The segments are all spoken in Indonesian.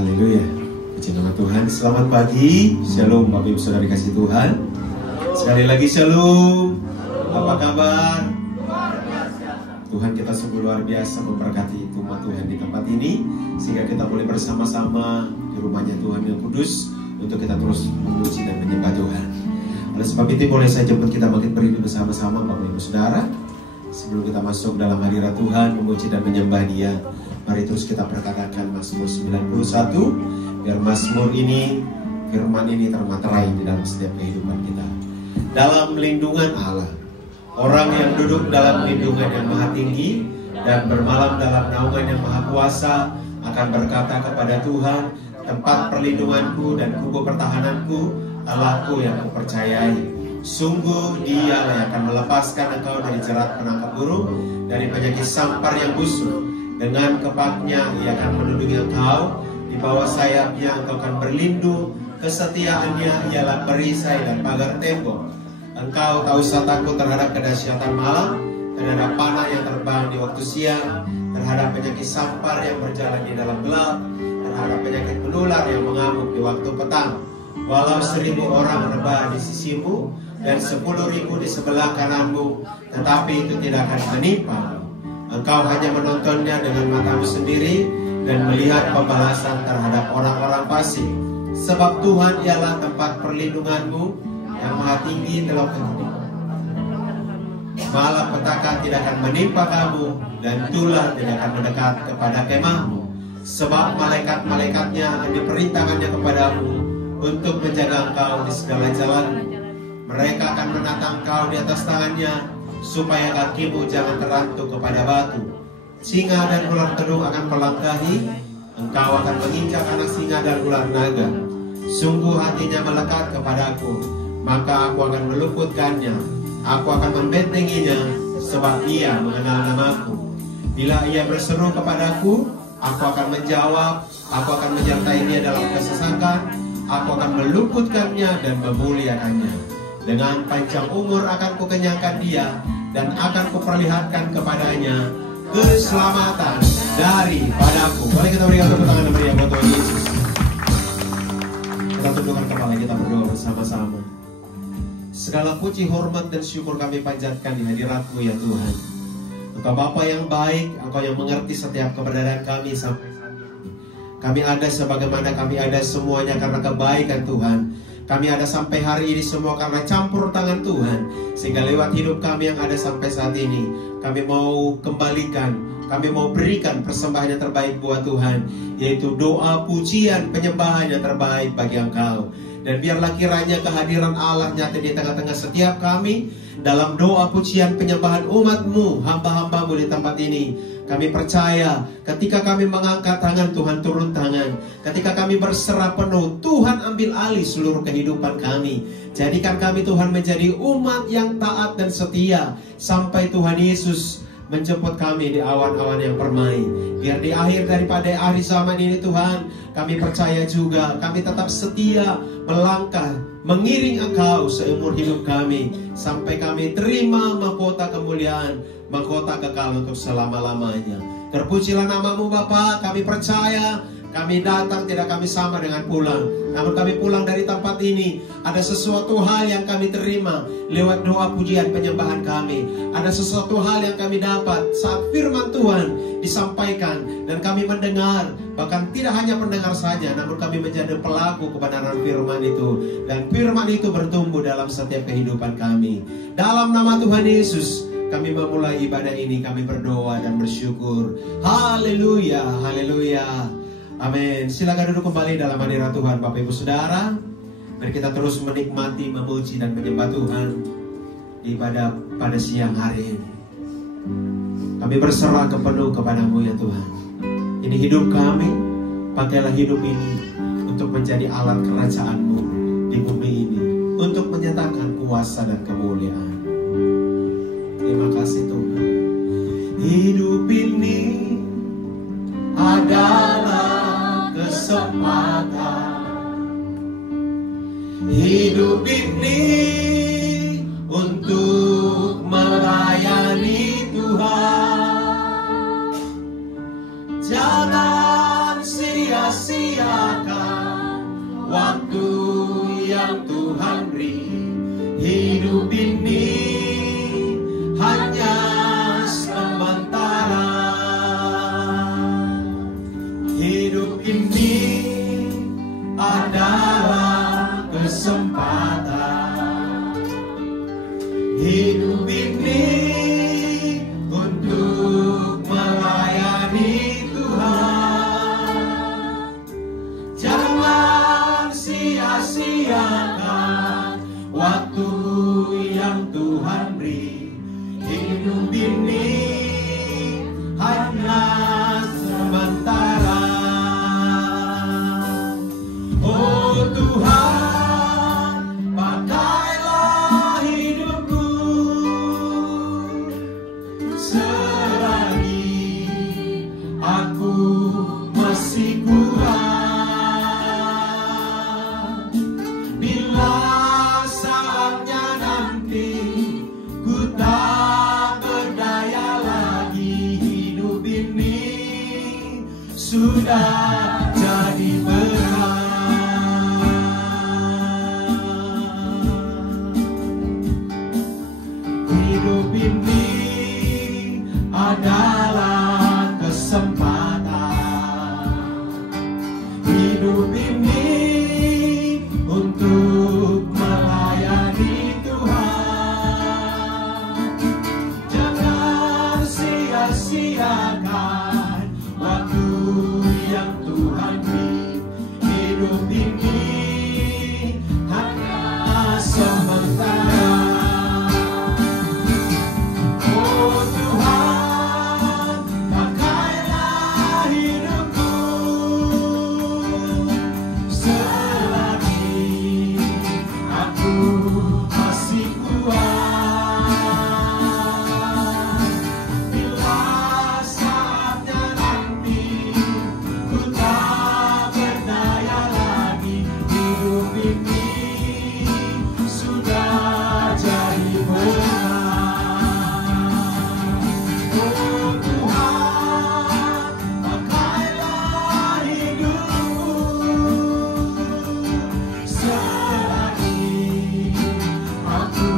Haleluya. Puji nama Tuhan. Selamat pagi. Shalom Bapak Ibu Saudara dikasih Tuhan. Sekali lagi shalom. Apa kabar? Tuhan kita sungguh luar biasa memberkati umat Tuhan di tempat ini, sehingga kita boleh bersama-sama di rumahnya Tuhan yang kudus untuk kita terus memuji dan menyembah Tuhan. Oleh sebab itu boleh saya jemput kita bangkit berdiri bersama-sama Bapak Ibu Saudara. Sebelum kita masuk dalam hadirat Tuhan memuji dan menyembah Dia, mari terus kita perkatakan Mazmur 91, biar Mazmur ini, firman ini termaterai di dalam setiap kehidupan kita. Dalam lindungan Allah, orang yang duduk dalam lindungan yang maha tinggi dan bermalam dalam naungan yang maha kuasa akan berkata kepada Tuhan, tempat perlindunganku dan kubu pertahananku, Allahku yang kupercayai. Sungguh Dialah yang akan melepaskan engkau dari jerat penangkap burung, dari penyakit sampar yang busuk. Dengan kepaknya Ia akan melindungi engkau, di bawah sayapnya engkau akan berlindung. Kesetiaannya ialah perisai dan pagar tembok. Engkau tak usah takut terhadap kedahsyatan malam, terhadap panah yang terbang di waktu siang, terhadap penyakit sampar yang berjalan di dalam gelap, terhadap penyakit menular yang mengamuk di waktu petang. Walau 1000 orang rebah di sisimu dan 10.000 di sebelah kananmu, tetapi itu tidak akan menimpa. Engkau hanya menontonnya dengan matamu sendiri dan melihat pembalasan terhadap orang-orang fasik. Sebab Tuhan ialah tempat perlindunganmu yang maha tinggi dalam hatimu. Malapetaka tidak akan menimpa kamu dan tulah tidak akan mendekat kepada kemahmu. Sebab malaikat-malaikatnya akan diperintahkannya kepadamu untuk menjaga engkau di segala jalan. Mereka akan menatang engkau di atas tangannya, supaya kakimu jangan terantuk kepada batu. Singa dan ular telung akan melangkahi, engkau akan menginjak anak singa dan ular naga. Sungguh hatinya melekat kepadaku, maka aku akan meluputkannya. Aku akan membentenginya, sebab ia mengenal namaku. Bila ia berseru kepadaku, aku akan menjawab. Aku akan menyertai dia dalam kesesakan. Aku akan meluputkannya dan memuliakannya. Dengan panjang umur akan kukenyangkan dia, dan akan kuperlihatkan kepadanya keselamatan daripadaku. Boleh kita berikan tepuk tangan meriah buat Tuhan Yesus. Kita tundukkan kepala, kita berdoa bersama-sama. Segala puji, hormat, dan syukur kami panjatkan di hadirat-Mu ya Tuhan. Engkau Bapa yang baik, Engkau yang mengerti setiap keberadaan kami sampai saat ini. Kami ada sebagaimana kami ada semuanya karena kebaikan Tuhan. Kami ada sampai hari ini semua karena campur tangan Tuhan. Sehingga lewat hidup kami yang ada sampai saat ini, kami mau kembalikan, kami mau berikan persembahan yang terbaik buat Tuhan, yaitu doa, pujian, penyembahan yang terbaik bagi Engkau. Dan biarlah kiranya kehadiran Allah nyata di tengah-tengah setiap kami, dalam doa, pujian, penyembahan umat-Mu, hamba-hamba-Mu di tempat ini. Kami percaya ketika kami mengangkat tangan, Tuhan turun tangan. Ketika kami berserah penuh, Tuhan ambil alih seluruh kehidupan kami. Jadikan kami Tuhan menjadi umat yang taat dan setia, sampai Tuhan Yesus menjemput kami di awan-awan yang permai. Biar di akhir daripada hari zaman ini Tuhan, kami percaya juga kami tetap setia melangkah mengiring Engkau seumur hidup kami, sampai kami terima mahkota kemuliaan, mahkota kekal untuk selama-lamanya. Terpujilah nama-Mu Bapa. Kami percaya kami datang tidak kami sama dengan pulang, namun kami pulang dari tempat ini ada sesuatu hal yang kami terima lewat doa, pujian, penyembahan kami. Ada sesuatu hal yang kami dapat saat firman Tuhan disampaikan dan kami mendengar. Bahkan tidak hanya mendengar saja, namun kami menjadi pelaku kebenaran firman itu, dan firman itu bertumbuh dalam setiap kehidupan kami. Dalam nama Tuhan Yesus kami memulai ibadah ini. Kami berdoa dan bersyukur. Haleluya, haleluya. Amin. Silakan duduk kembali dalam hadirat Tuhan Bapak Ibu Saudara. Mari kita terus menikmati, memuji, dan menyembah Tuhan di ibadah pada siang hari ini. Kami berserah penuh kepada-Mu ya Tuhan. Ini hidup kami, pakailah hidup ini untuk menjadi alat kerajaan-Mu di bumi ini, untuk menyatakan kuasa dan kemuliaan. Terima kasih Tuhan. Hidup ini adalah kesempatan. Hidup ini untuk melayani Tuhan. Jangan sia-sia sia-siakan waktu yang Tuhan beri. Hidup ini hanya sementara. Hidup ini adalah kesempatan. Hidup ini untuk melayani Tuhan. Jangan sia-siakan waktu yang Tuhan beri. Hidup ini hanya sementara. Oh Tuhan, pakailah hidupku selagi aku masih kurang. Bila saatnya nanti ku tak berdaya lagi, hidup ini sudah jadi berat. Hidup ini adalah kesempatan. Hidup ini untuk melayani Tuhan. Jangan sia-siakan waktu yang Tuhan beri. Hidup ini hanya sementara. Oh Tuhan, pakailah hidupku selagi aku masih kuat. Bila saatnya nanti ku tak berdaya lagi, hidup ini sudah jadi berat. Oh Tuhan, pakailah hidupku selagi aku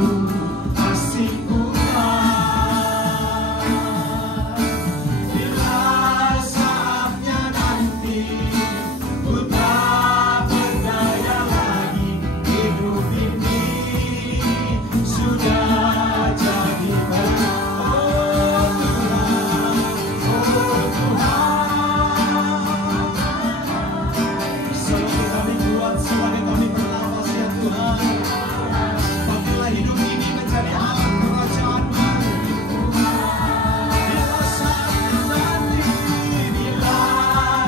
masih kuat. Bila saatnya nanti ku tak berdaya lagi, hidup ini sudah jadi berat. Oh Tuhan, selagi kami kuat, selagi kami bernapas ya Tuhan, pakailah hidup ini menjadi alat kerajaan-Mu. Bila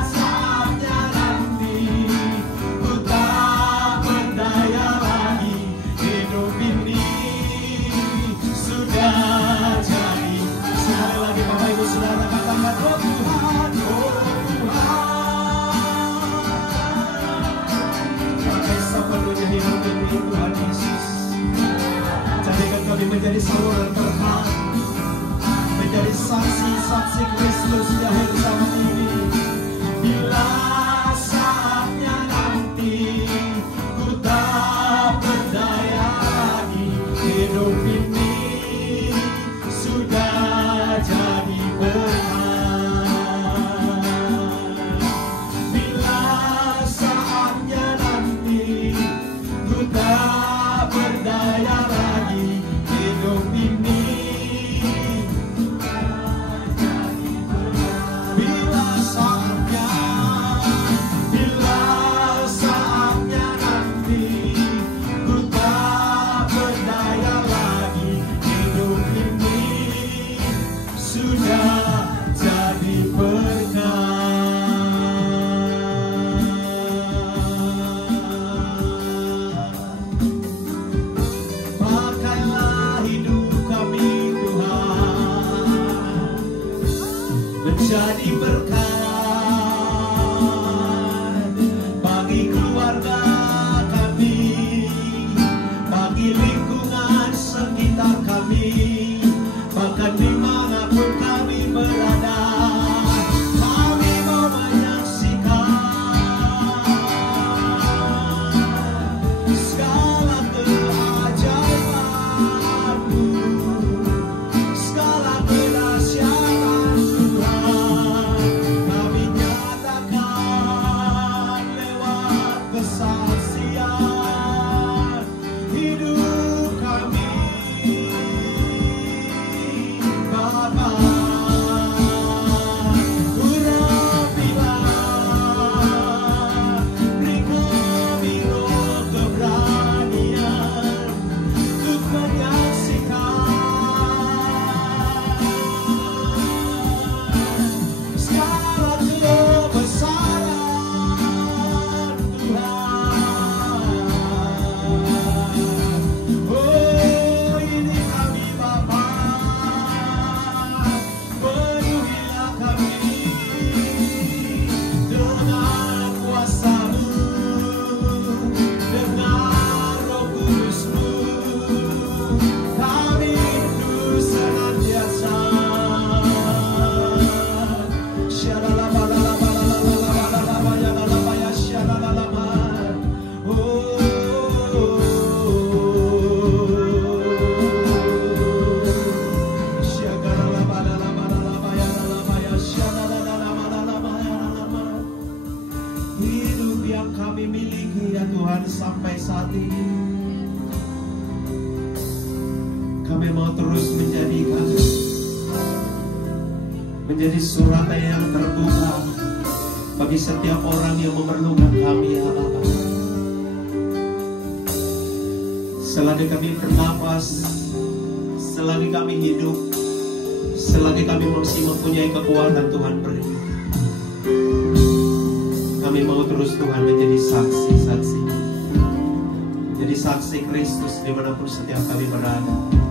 saatnya nanti ku tak berdaya lagi, hidup ini sudah jadi. Sekali lagi Bapak Ibu Saudara katakan, oh Tuhan, pakai sepenuhnya hidup ini Tuhan Yesus. Jadikan kami menjadi saluran terang, menjadi saksi-saksi Kristus di akhir zaman ini. Bila saatnya nanti ku tak berdaya lagi, hidup ini sudah jadi berat. Bila saatnya nanti ku tak berdaya lagi, hidup ini bila saatnya nanti ku tak berdaya lagi, hidup ini sudah jadi berkat. Pakailah hidup kami Tuhan menjadi berkat bagi keluarga kami, bagi lingkungan sekitar kami, bahkan dimanapun kami berada. Kami mau menyaksikan kami miliki ya Tuhan sampai saat ini. Kami mau terus menjadi suratan yang terbuka bagi setiap orang yang memerlukan kami ya Bapa. Selagi kami bernapas, selagi kami hidup, selagi kami masih mempunyai kekuatan Tuhan beri, kami mau terus Tuhan menjadi saksi-saksi, jadi saksi Kristus dimanapun setiap kami berada.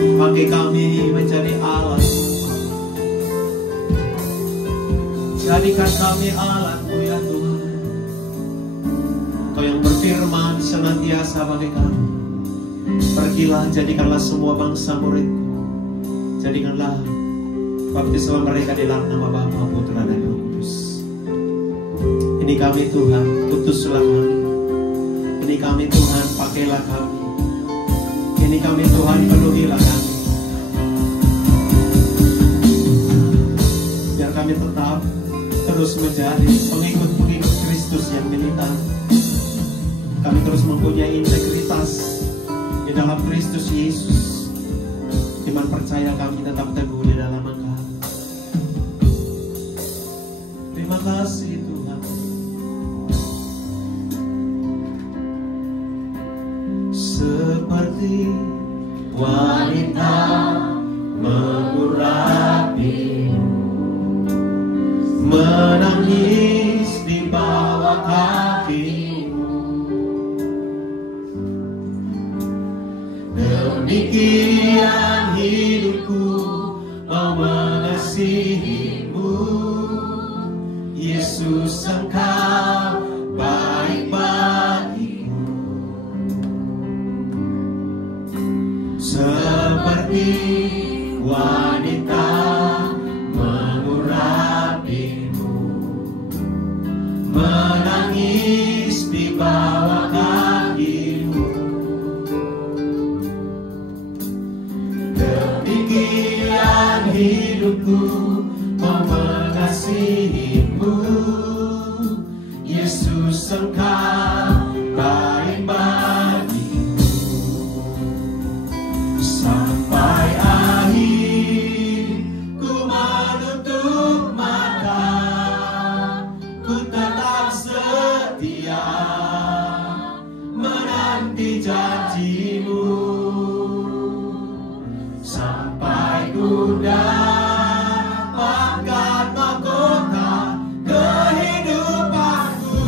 Pakai kami menjadi alat, jadikan kami alat-Mu ya Tuhan. Kau yang berfirman senantiasa bagi kami, pergilah jadikanlah semua bangsa murid-Ku, jadikanlah baptislah mereka di dalam nama Bapa, Putra dan Roh Kudus. Ini kami Tuhan, utuslah kami. Ini kami Tuhan, pakailah kami. Ini kami Tuhan, penuhilah kami. Biar kami tetap terus menjadi pengikut-pengikut Kristus yang militan. Kami terus mempunyai integritas di dalam Kristus Yesus. Iman percaya kami tetap teguh di dalam Engkau. Terima kasih Tuhan. Seperti wanita mengurapi-Mu, menangis di bawah kaki-Mu, demikian hidupku mau mengasihi-Mu. Yesus, Engkau baik bagiku. Seperti wanita mengurapi-Mu, menangis di bawah kaki-Mu, demikian hidupku mau mengasihi-Mu. Yesus, Engkau baik bagiku. Sampai akhir ku menutup mata, ku tetap setia menanti janji-Mu. Sampai ku dapatkan mahkota kehidupanku.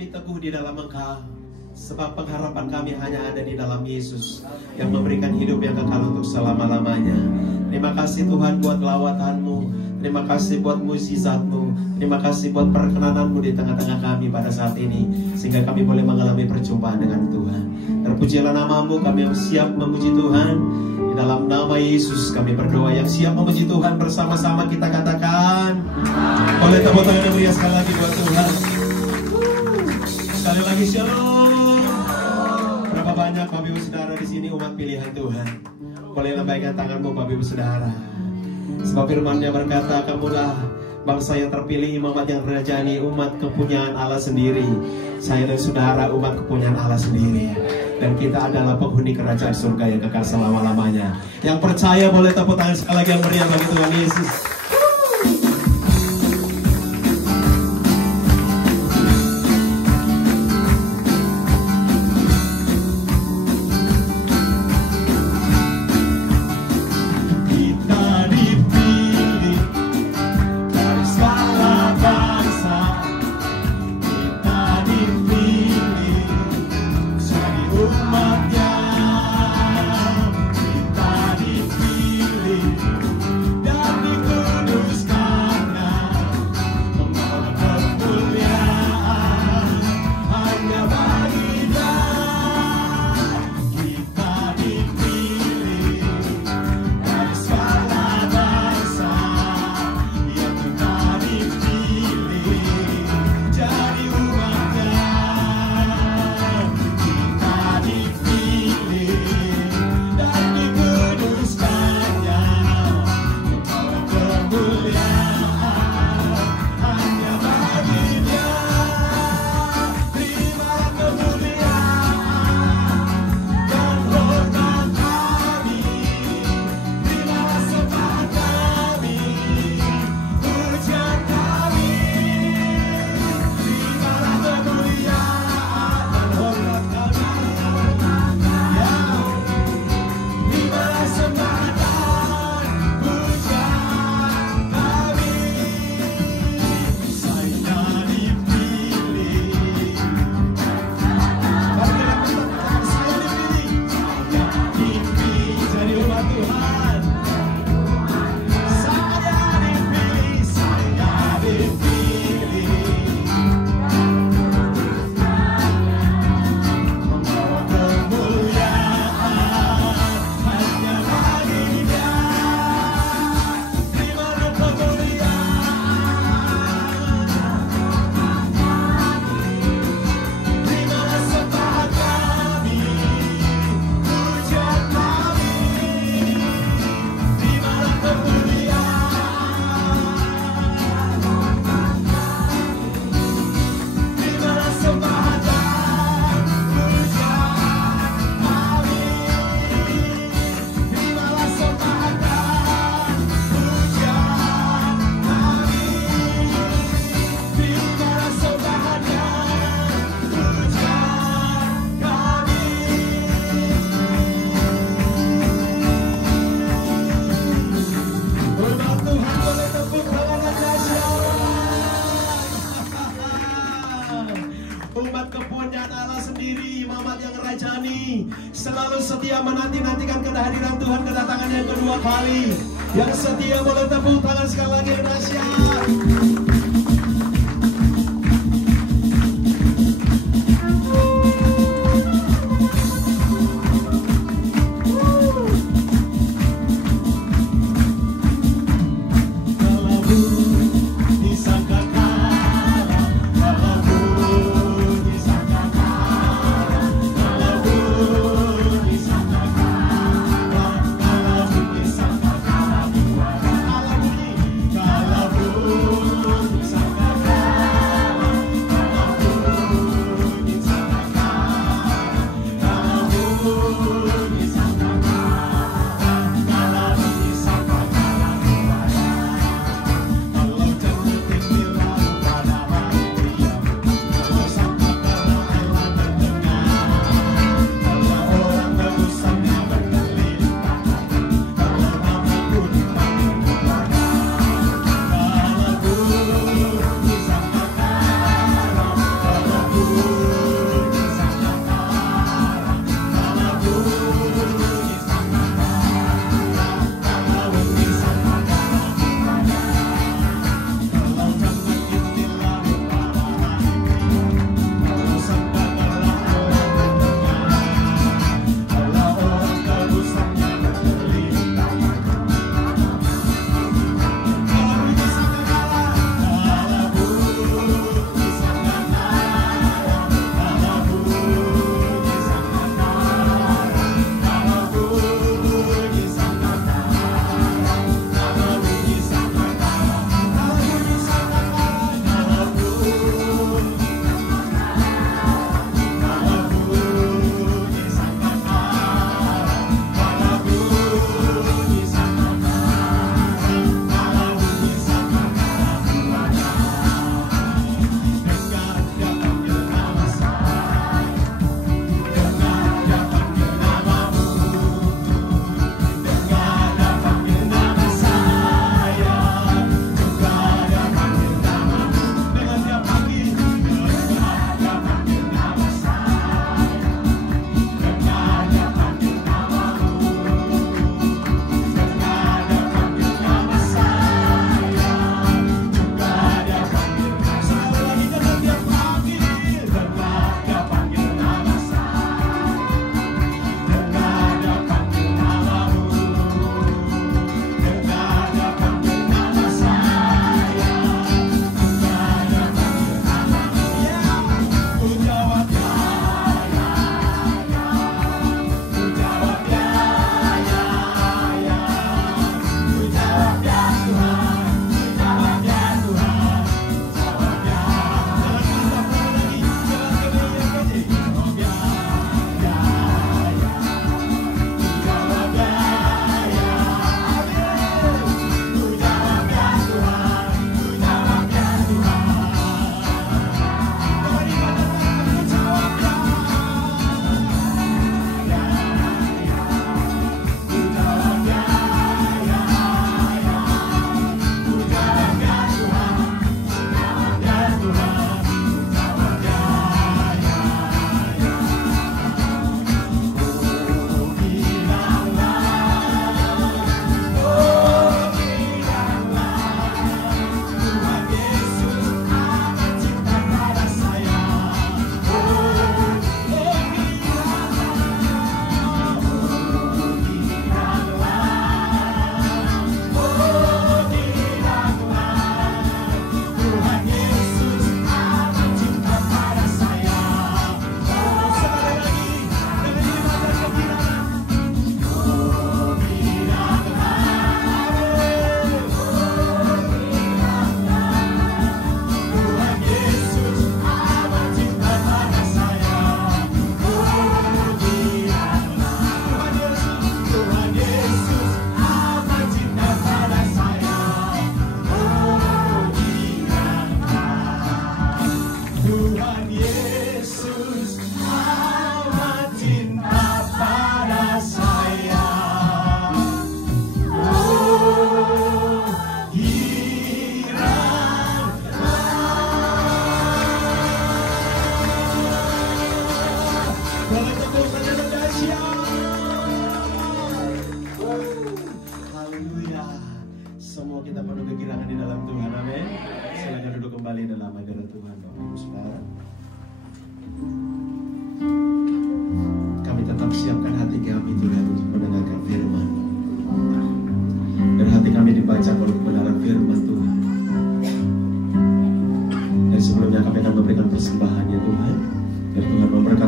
kami teguh di dalam Engkau, sebab pengharapan kami hanya ada di dalam Yesus yang memberikan hidup yang kekal untuk selama-lamanya. Terima kasih Tuhan buat lawatan-Mu, terima kasih buat mukjizat-Mu, terima kasih buat perkenananmu di tengah-tengah kami pada saat ini, sehingga kami boleh mengalami perjumpaan dengan Tuhan. Terpujilah nama-Mu, kami yang siap memuji Tuhan. Di dalam nama Yesus kami berdoa. Yang siap memuji Tuhan bersama-sama kita katakan, boleh tepuk tangan yang meriah sekali lagi buat Tuhan. Sekali lagi shalom. Berapa banyak Bapak Ibu Saudara di sini umat pilihan Tuhan? Boleh lambaikan tanganmu Bapak Ibu Saudara. Sebab firman-Nya berkata, kamulah bangsa yang terpilih, umat yang terjani, umat kepunyaan Allah sendiri. Saya dan saudara umat kepunyaan Allah sendiri. Dan kita adalah penghuni kerajaan surga yang kekal selama-lamanya. Yang percaya boleh tepuk tangan sekali lagi yang meriah bagi Tuhan Yesus. Selalu setia menanti-nantikan kehadiran Tuhan, kedatangan yang kedua kali. Yang setia boleh tepuk tangan sekali lagi yang dahsyat. Kalau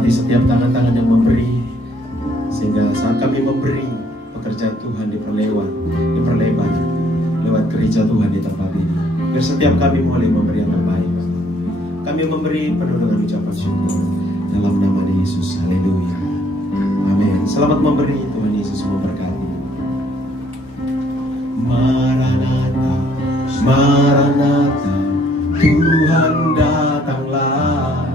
berkati setiap tangan-tangan yang memberi, sehingga saat kami memberi, pekerjaan Tuhan diperlebar lewat gereja Tuhan di tempat ini. Biar setiap kami mulai memberi yang terbaik. Kami memberi penuh dengan ucapan syukur dalam nama Yesus. Haleluya. Amin. Selamat memberi. Tuhan Yesus memberkati. Maranatha, Maranatha, Tuhan datanglah.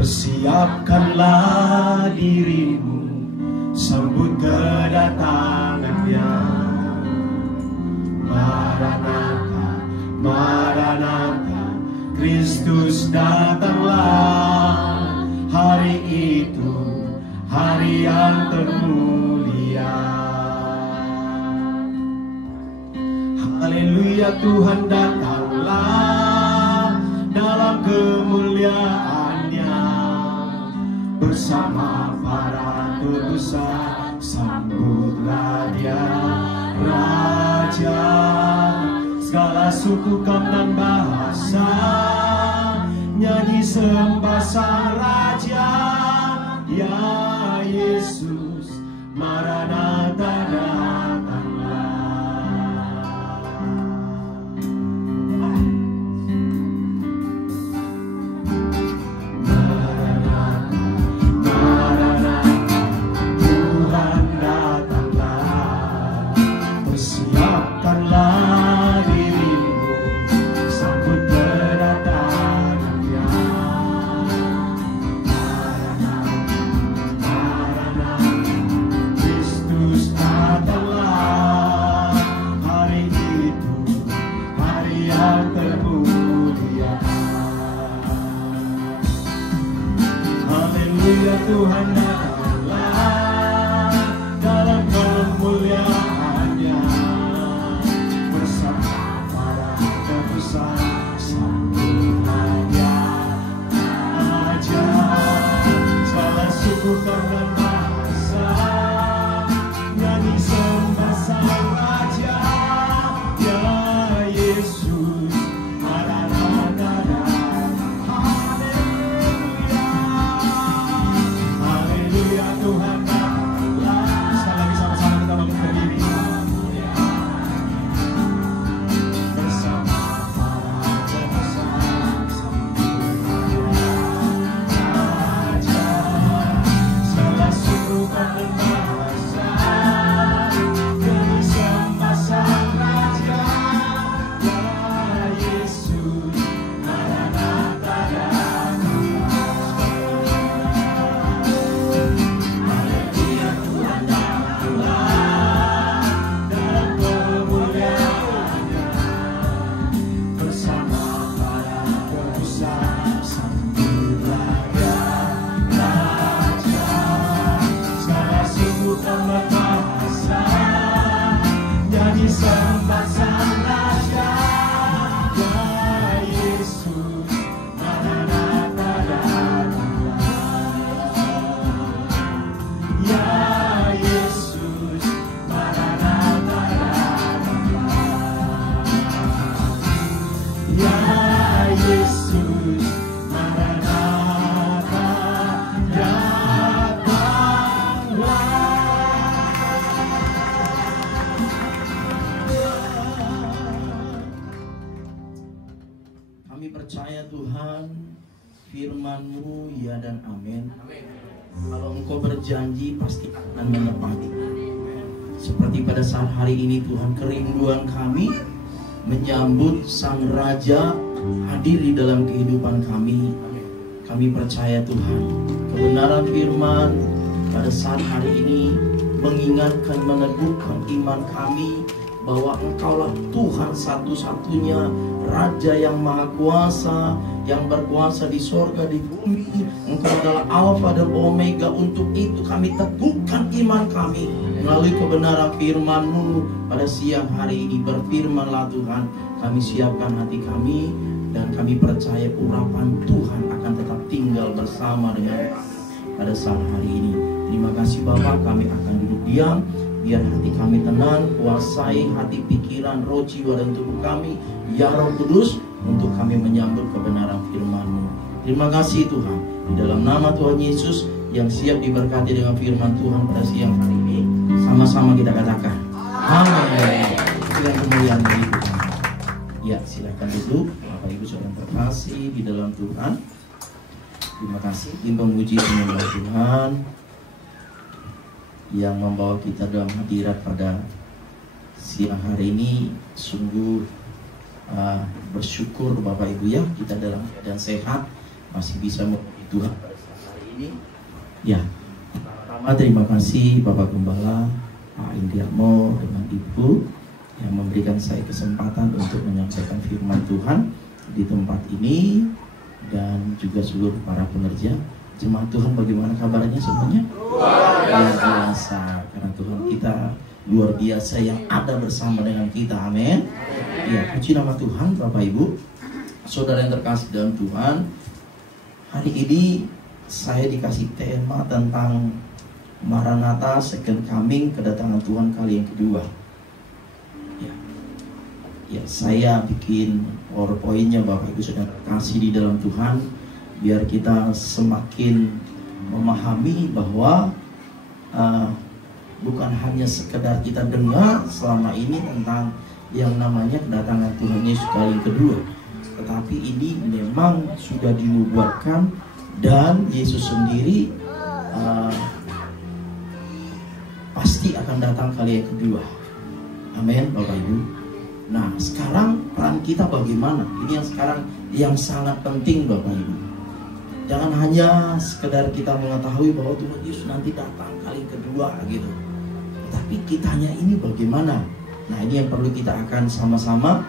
Persiapkanlah dirimu, sambut kedatangannya. Maranatha, Maranatha, Kristus datanglah. Hari itu, hari yang termulia. Haleluya, Tuhan datanglah dalam kemuliaannya. Bersama para tebusan, sambutlah dia, Raja. Segala suku, kaum dan bahasa nyanyi sembah sang Raja. Ya Yesus, Maranatha datanglah. Maranatha, Maranatha, Tuhan datanglah. Persiapkanlah dirimu, sambut kedatangannya. Kristus datanglah. Hari itu, hari yang termulia. Haleluya, Tuhan datanglah dalam kemuliaannya. Bersama para tebusan, sambutlah dia, Raja. Segala suku, kaum dan bahasa nyanyi sembah sang Raja. Ya Yesus, Maranatha datang. Haleluya, haleluya, Tuhan datanglah. Sekali lagi sama-sama kita bangun berdiri. Bersama para tebusan, Raja. Segala suku, kaum dan bahasa nyanyi sembah sang Raja. Ya Yesus, Maranatha datang. Haleluya, Tuhan datanglah dalam kemuliaannya. Bersama para tebusan, sambutlah dia, Raja. Segala suku, kaum dan bahasa nyanyi sembah sang Raja. Ya Yesus, Maranatha datanglah. Ya Yesus, Maranatha datanglah. Ya Yesus, Maranatha datanglah. Kami percaya Tuhan, firman-Mu ya dan amin. Kalau Engkau berjanji pasti akan menepati. Seperti pada saat hari ini Tuhan, kerinduan kami menyambut Sang Raja hadir di dalam kehidupan kami. Kami percaya Tuhan, kebenaran firman pada saat hari ini mengingatkan, meneguhkan iman kami bahwa Engkaulah Tuhan satu-satunya Raja yang Maha Kuasa, yang berkuasa di sorga, di bumi. Engkau adalah Alfa dan Omega. Untuk itu kami teguhkan iman kami melalui kebenaran firman-Mu pada siang hari ini. Berfirmanlah Tuhan, kami siapkan hati kami dan kami percaya urapan Tuhan akan tetap tinggal bersama dengan kami pada saat hari ini. Terima kasih Bapak, kami akan duduk diam. Biar hati kami tenang, kuasai hati, pikiran, roh, jiwa, dan tubuh kami, ya Roh Kudus, untuk kami menyambut kebenaran firman-Mu. Terima kasih Tuhan, di dalam nama Tuhan Yesus yang siap diberkati dengan firman Tuhan pada siang hari ini, sama-sama kita katakan amin. Dengan kemuliaan bagi Tuhan. Ya, silakan duduk Bapak Ibu Saudara terkasih di dalam Tuhan. Terima kasih tim pemuji penyembah Tuhan yang membawa kita dalam hadirat pada siang hari ini. Sungguh bersyukur Bapak Ibu ya, kita dalam keadaan sehat masih bisa memuji Tuhan pada siang hari ini. Ya, pertama terima kasih Bapak Gembala Pak Indiarmo dengan Ibu yang memberikan saya kesempatan untuk menyampaikan firman Tuhan di tempat ini, dan juga seluruh para pengerja jemaat Tuhan. Bagaimana kabarnya semuanya? Luar biasa, karena Tuhan kita luar biasa yang ada bersama dengan kita. Amin. Ya, puji nama Tuhan. Bapak Ibu Saudara yang terkasih dalam Tuhan, hari ini saya dikasih tema tentang Maranatha, Second Coming, kedatangan Tuhan kali yang kedua. Ya, saya bikin PowerPoint-nya Bapak Ibu Saudara kasih di dalam Tuhan, biar kita semakin memahami bahwa bukan hanya sekedar kita dengar selama ini tentang yang namanya kedatangan Tuhan Yesus kali kedua, tetapi ini memang sudah dinubuatkan dan Yesus sendiri pasti akan datang kali yang kedua. Amin Bapak Ibu. Nah, sekarang peran kita bagaimana? Ini yang sekarang yang sangat penting Bapak Ibu. Jangan hanya sekedar kita mengetahui bahwa Tuhan Yesus nanti datang kali kedua gitu, tapi kitanya ini bagaimana? Nah, ini yang perlu kita akan sama-sama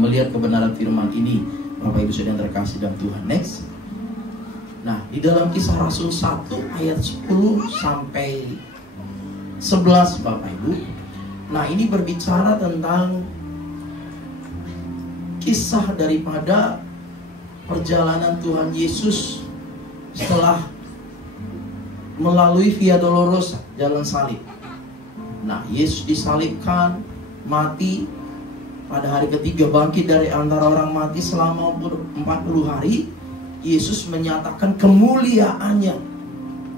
melihat kebenaran firman ini Bapak Ibu Saudara yang terkasih dalam Tuhan. Next. Nah, di dalam Kisah Rasul 1 ayat 10 sampai 11 Bapak Ibu. Nah, ini berbicara tentang kisah daripada perjalanan Tuhan Yesus setelah melalui Via Dolorosa, jalan salib. Nah, Yesus disalibkan, mati, pada hari ketiga bangkit dari antara orang mati. Selama 40 hari Yesus menyatakan kemuliaannya.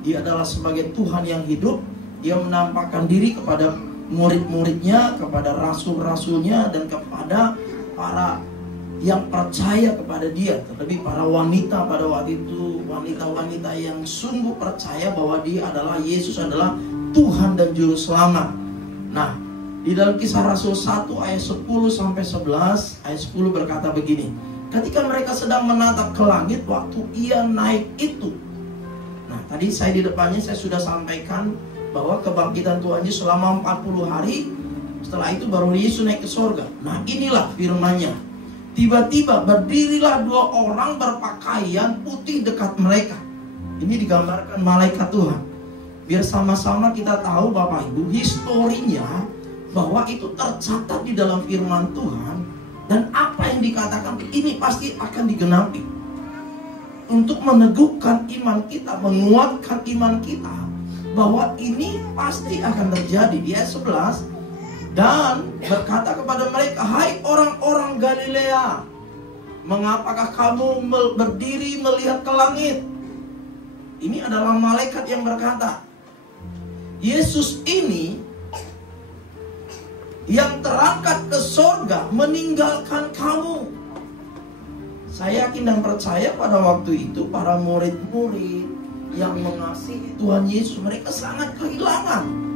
Dia adalah sebagai Tuhan yang hidup. Dia menampakkan diri kepada murid-muridnya, kepada rasul-rasulnya, dan kepada para yang percaya kepada dia. Terlebih para wanita pada waktu itu, wanita-wanita yang sungguh percaya bahwa dia adalah, Yesus adalah Tuhan dan Juru Selamat. Nah, di dalam Kisah Rasul 1 ayat 10 sampai 11, ayat 10 berkata begini: ketika mereka sedang menatap ke langit waktu ia naik itu. Nah, tadi saya di depannya saya sudah sampaikan bahwa kebangkitan Tuhan Yesus selama 40 hari, setelah itu baru Yesus naik ke surga. Nah, inilah firman-Nya. Tiba-tiba berdirilah 2 orang berpakaian putih dekat mereka. Ini digambarkan malaikat Tuhan. Biar sama-sama kita tahu Bapak Ibu, historinya bahwa itu tercatat di dalam firman Tuhan, dan apa yang dikatakan ini pasti akan digenapi. Untuk meneguhkan iman kita, menguatkan iman kita bahwa ini pasti akan terjadi. Di ayat 11, dan berkata kepada mereka, hai orang-orang Galilea, mengapakah kamu berdiri melihat ke langit? Ini adalah malaikat yang berkata, Yesus ini yang terangkat ke sorga meninggalkan kamu. Saya yakin dan percaya pada waktu itu para murid-murid yang mengasihi Tuhan Yesus, mereka sangat kehilangan.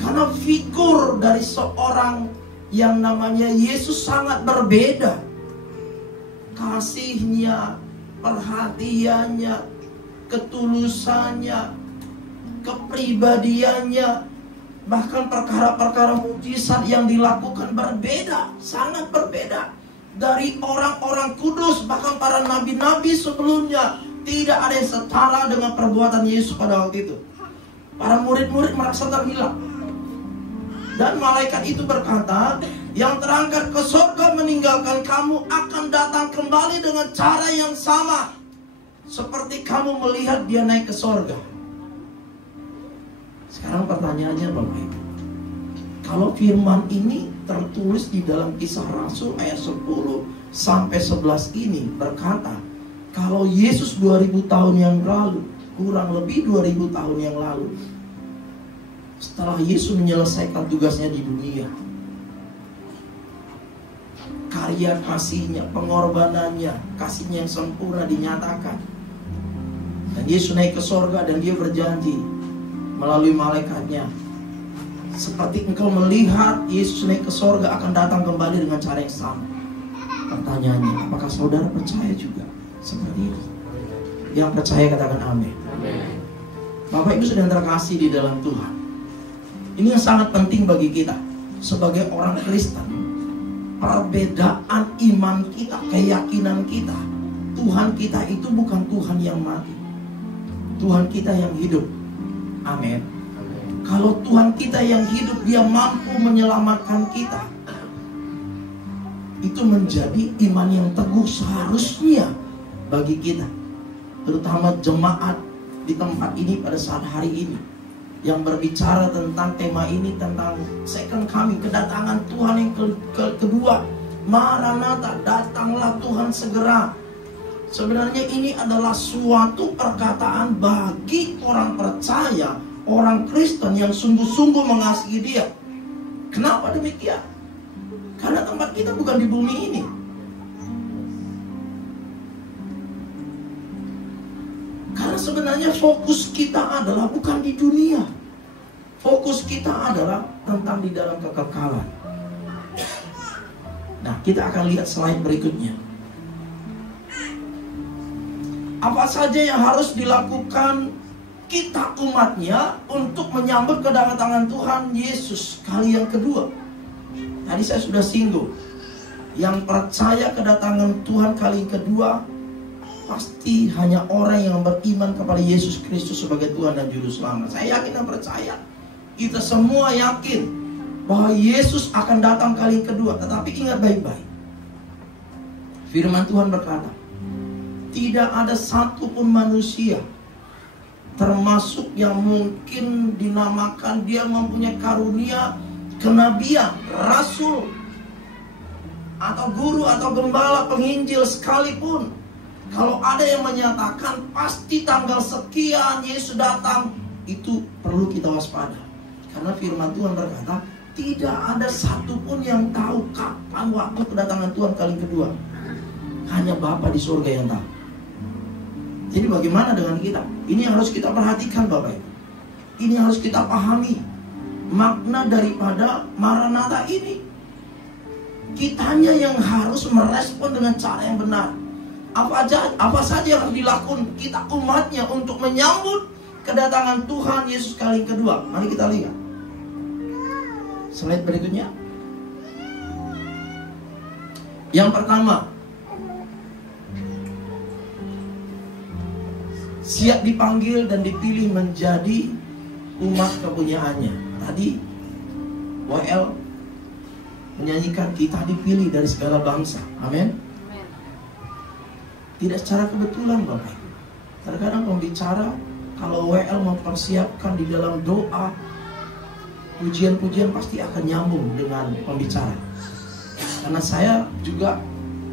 Karena figur dari seorang yang namanya Yesus sangat berbeda. Kasihnya, perhatiannya, ketulusannya, kepribadiannya, bahkan perkara-perkara mujizat yang dilakukan berbeda, sangat berbeda dari orang-orang kudus, bahkan para nabi-nabi sebelumnya. Tidak ada yang setara dengan perbuatan Yesus pada waktu itu. Para murid-murid merasa terhilang. Dan malaikat itu berkata, yang terangkat ke surga meninggalkan kamu akan datang kembali dengan cara yang sama seperti kamu melihat dia naik ke surga. Sekarang pertanyaannya Bapak Ibu, kalau firman ini tertulis di dalam Kisah Rasul ayat 10 sampai 11 ini berkata, Kalau Yesus 2000 tahun yang lalu, kurang lebih 2000 tahun yang lalu, setelah Yesus menyelesaikan tugasnya di dunia, karya kasihnya, pengorbanannya, kasihnya yang sempurna dinyatakan, dan Yesus naik ke sorga dan dia berjanji melalui malaikatnya, seperti engkau melihat Yesus naik ke sorga akan datang kembali dengan cara yang sama. Pertanyaannya, apakah saudara percaya juga seperti itu? Yang percaya katakan amin. Bapak Ibu sedang terkasih di dalam Tuhan, ini yang sangat penting bagi kita sebagai orang Kristen. Perbedaan iman kita, keyakinan kita, Tuhan kita itu bukan Tuhan yang mati, Tuhan kita yang hidup. Amin. Kalau Tuhan kita yang hidup, dia mampu menyelamatkan kita, itu menjadi iman yang teguh seharusnya bagi kita, terutama jemaat di tempat ini pada saat hari ini yang berbicara tentang tema ini, tentang second coming, kedatangan Tuhan yang kedua. Maranatha, datanglah Tuhan segera. Sebenarnya ini adalah suatu perkataan bagi orang percaya, orang Kristen yang sungguh-sungguh mengasihi Dia. Kenapa demikian? Karena tempat kita bukan di bumi ini. Karena sebenarnya fokus kita adalah bukan di dunia. Fokus kita adalah tentang di dalam kekekalan. Nah, kita akan lihat slide berikutnya. Apa saja yang harus dilakukan kita umatnya untuk menyambut kedatangan Tuhan Yesus kali yang kedua? Tadi saya sudah singgung, yang percaya kedatangan Tuhan kali kedua pasti hanya orang yang beriman kepada Yesus Kristus sebagai Tuhan dan Juru Selamat. Saya yakin dan percaya, kita semua yakin bahwa Yesus akan datang kali kedua. Tetapi ingat baik-baik, firman Tuhan berkata, tidak ada satupun manusia, termasuk yang mungkin dinamakan dia mempunyai karunia kenabian, rasul, atau guru, atau gembala, penginjil sekalipun, kalau ada yang menyatakan pasti tanggal sekian Yesus datang, itu perlu kita waspada. Karena firman Tuhan berkata, tidak ada satupun yang tahu kapan waktu kedatangan Tuhan kali kedua. Hanya Bapa di surga yang tahu. Jadi bagaimana dengan kita? Ini yang harus kita perhatikan Bapak Ibu. Ini yang harus kita pahami makna daripada Maranatha ini. Kitanya yang harus merespon dengan cara yang benar. Apa saja yang harus dilakukan kita umatnya untuk menyambut kedatangan Tuhan Yesus kali kedua? Mari kita lihat slide berikutnya. Yang pertama, siap dipanggil dan dipilih menjadi umat kepunyaannya. Tadi WL menyanyikan kita dipilih dari segala bangsa. Amin. Tidak secara kebetulan Bapak. Kadang-kadang pembicara kalau WL mempersiapkan di dalam doa, pujian-pujian pasti akan nyambung dengan pembicara. Karena saya juga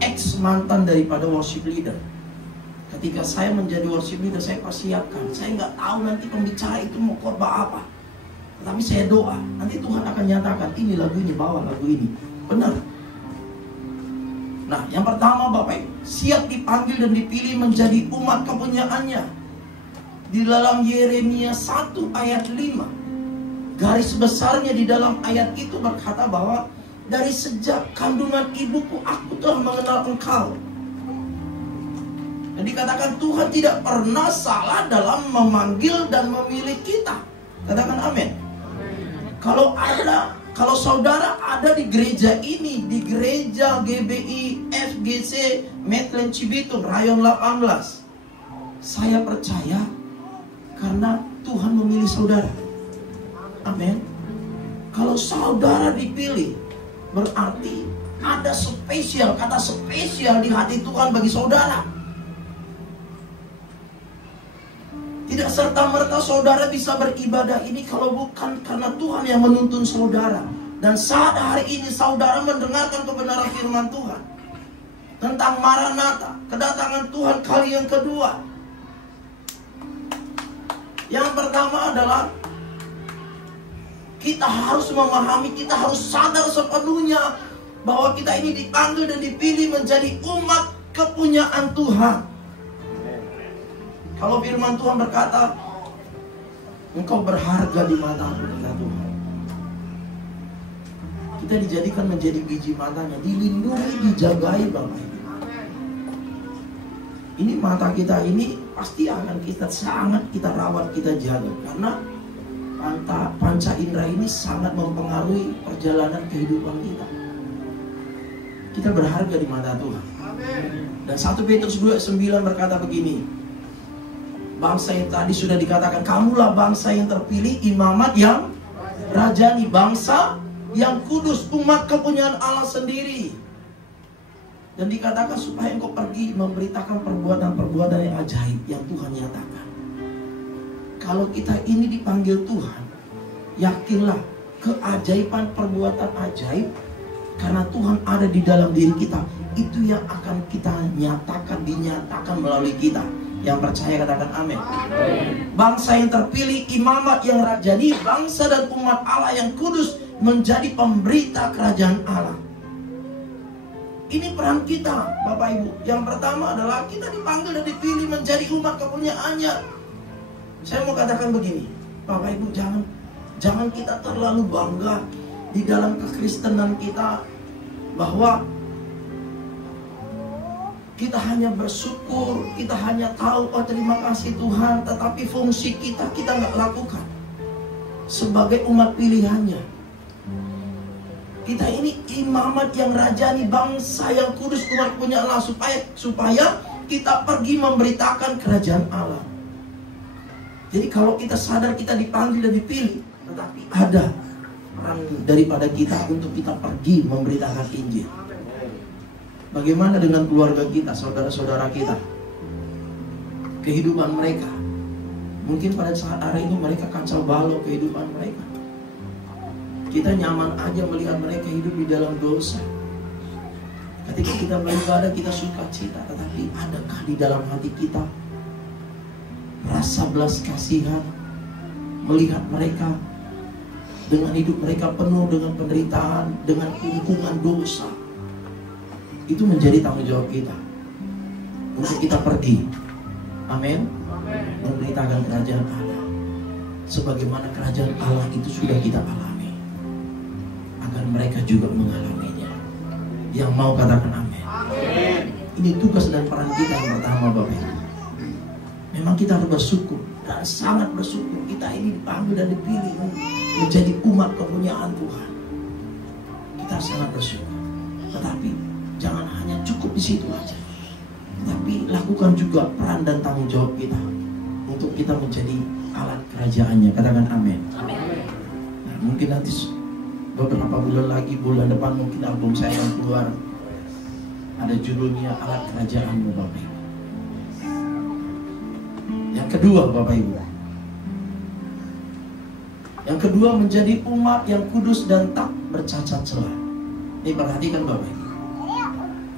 ex mantan daripada worship leader. Ketika saya menjadi worship leader, saya persiapkan. Saya nggak tahu nanti pembicara itu mau khotbah apa, tapi saya doa, nanti Tuhan akan nyatakan ini lagunya, bawa lagu ini. Benar. Nah, yang pertama Bapak, siap dipanggil dan dipilih menjadi umat kepunyaannya. Di dalam Yeremia 1 ayat 5, garis besarnya di dalam ayat itu berkata bahwa dari sejak kandungan ibuku aku telah mengenal engkau. Dan dikatakan Tuhan tidak pernah salah dalam memanggil dan memilih kita. Katakan amin. Kalau saudara ada di gereja ini, di gereja GBI FGC Medland Cibitung Rayon 18, saya percaya karena Tuhan memilih saudara. Amin. Kalau saudara dipilih, berarti ada spesial, kata spesial di hati Tuhan bagi saudara. Tidak serta-merta saudara bisa beribadah ini kalau bukan karena Tuhan yang menuntun saudara. Dan saat hari ini saudara mendengarkan kebenaran firman Tuhan tentang Maranatha, kedatangan Tuhan kali yang kedua. Yang pertama adalah kita harus memahami, kita harus sadar sepenuhnya bahwa kita ini dipanggil dan dipilih menjadi umat kepunyaan Tuhan. Kalau firman Tuhan berkata, engkau berharga di mata-Mu, kata Tuhan. Kita dijadikan menjadi biji matanya, dilindungi, dijagai, Bapak Ibu. Ini mata kita ini pasti akan sangat kita rawat, kita jaga. Karena panca indera ini sangat mempengaruhi perjalanan kehidupan kita. Kita berharga di mata Tuhan. Dan 1 Petrus 2:9 berkata begini, bangsa yang tadi sudah dikatakan, kamulah bangsa yang terpilih, imamat yang rajani, bangsa yang kudus, umat kepunyaan Allah sendiri. Dan dikatakan supaya engkau pergi memberitakan perbuatan-perbuatan yang ajaib yang Tuhan nyatakan. Kalau kita ini dipanggil Tuhan, yakinlah keajaiban perbuatan ajaib, karena Tuhan ada di dalam diri kita, itu yang akan kita dinyatakan melalui kita. Yang percaya katakan amin. Bangsa yang terpilih, imamat yang rajani, bangsa dan umat Allah yang kudus, menjadi pemberita kerajaan Allah. Ini peran kita, Bapak Ibu. Yang pertama adalah kita dipanggil dan dipilih menjadi umat kepunyaannya. Saya mau katakan begini, Bapak Ibu, jangan kita terlalu bangga di dalam kekristenan kita bahwa kita hanya bersyukur, kita hanya tahu, oh terima kasih Tuhan, tetapi fungsi kita nggak lakukan sebagai umat pilihannya. Kita ini imamat yang rajani, bangsa yang kudus, umat punya Allah, supaya kita pergi memberitakan kerajaan Allah. Jadi kalau kita sadar kita dipanggil dan dipilih, tetapi ada peran daripada kita untuk kita pergi memberitakan Injil. Bagaimana dengan keluarga kita, saudara-saudara kita? Kehidupan mereka. Mungkin pada saat hari ini mereka kacau balau kehidupan mereka. Kita nyaman aja melihat mereka hidup di dalam dosa. Ketika kita beribadah, kita sukacita. Tetapi adakah di dalam hati kita rasa belas kasihan melihat mereka dengan hidup mereka penuh dengan penderitaan, dengan lingkungan dosa? Itu menjadi tanggung jawab kita untuk kita pergi, amin, memberitakan kerajaan Allah sebagaimana kerajaan Allah itu sudah kita alami, agar mereka juga mengalaminya. Yang mau katakan amin. Ini tugas dan peran kita yang pertama, Bapak Ibu. Memang kita harus bersyukur dan sangat bersyukur kita ini dipanggil dan dipilih menjadi umat kepunyaan Tuhan. Kita sangat bersyukur. Tetapi jangan hanya cukup di situ aja, tapi lakukan juga peran dan tanggung jawab kita untuk kita menjadi alat kerajaannya. Katakan amin. Nah, mungkin nanti beberapa bulan lagi, bulan depan mungkin album saya yang keluar, ada judulnya Alat Kerajaanmu, Bapak Ibu. Yang kedua, Bapak Ibu, yang kedua menjadi umat yang kudus dan tak bercacat celah. Ini perhatikan, Bapak Ibu.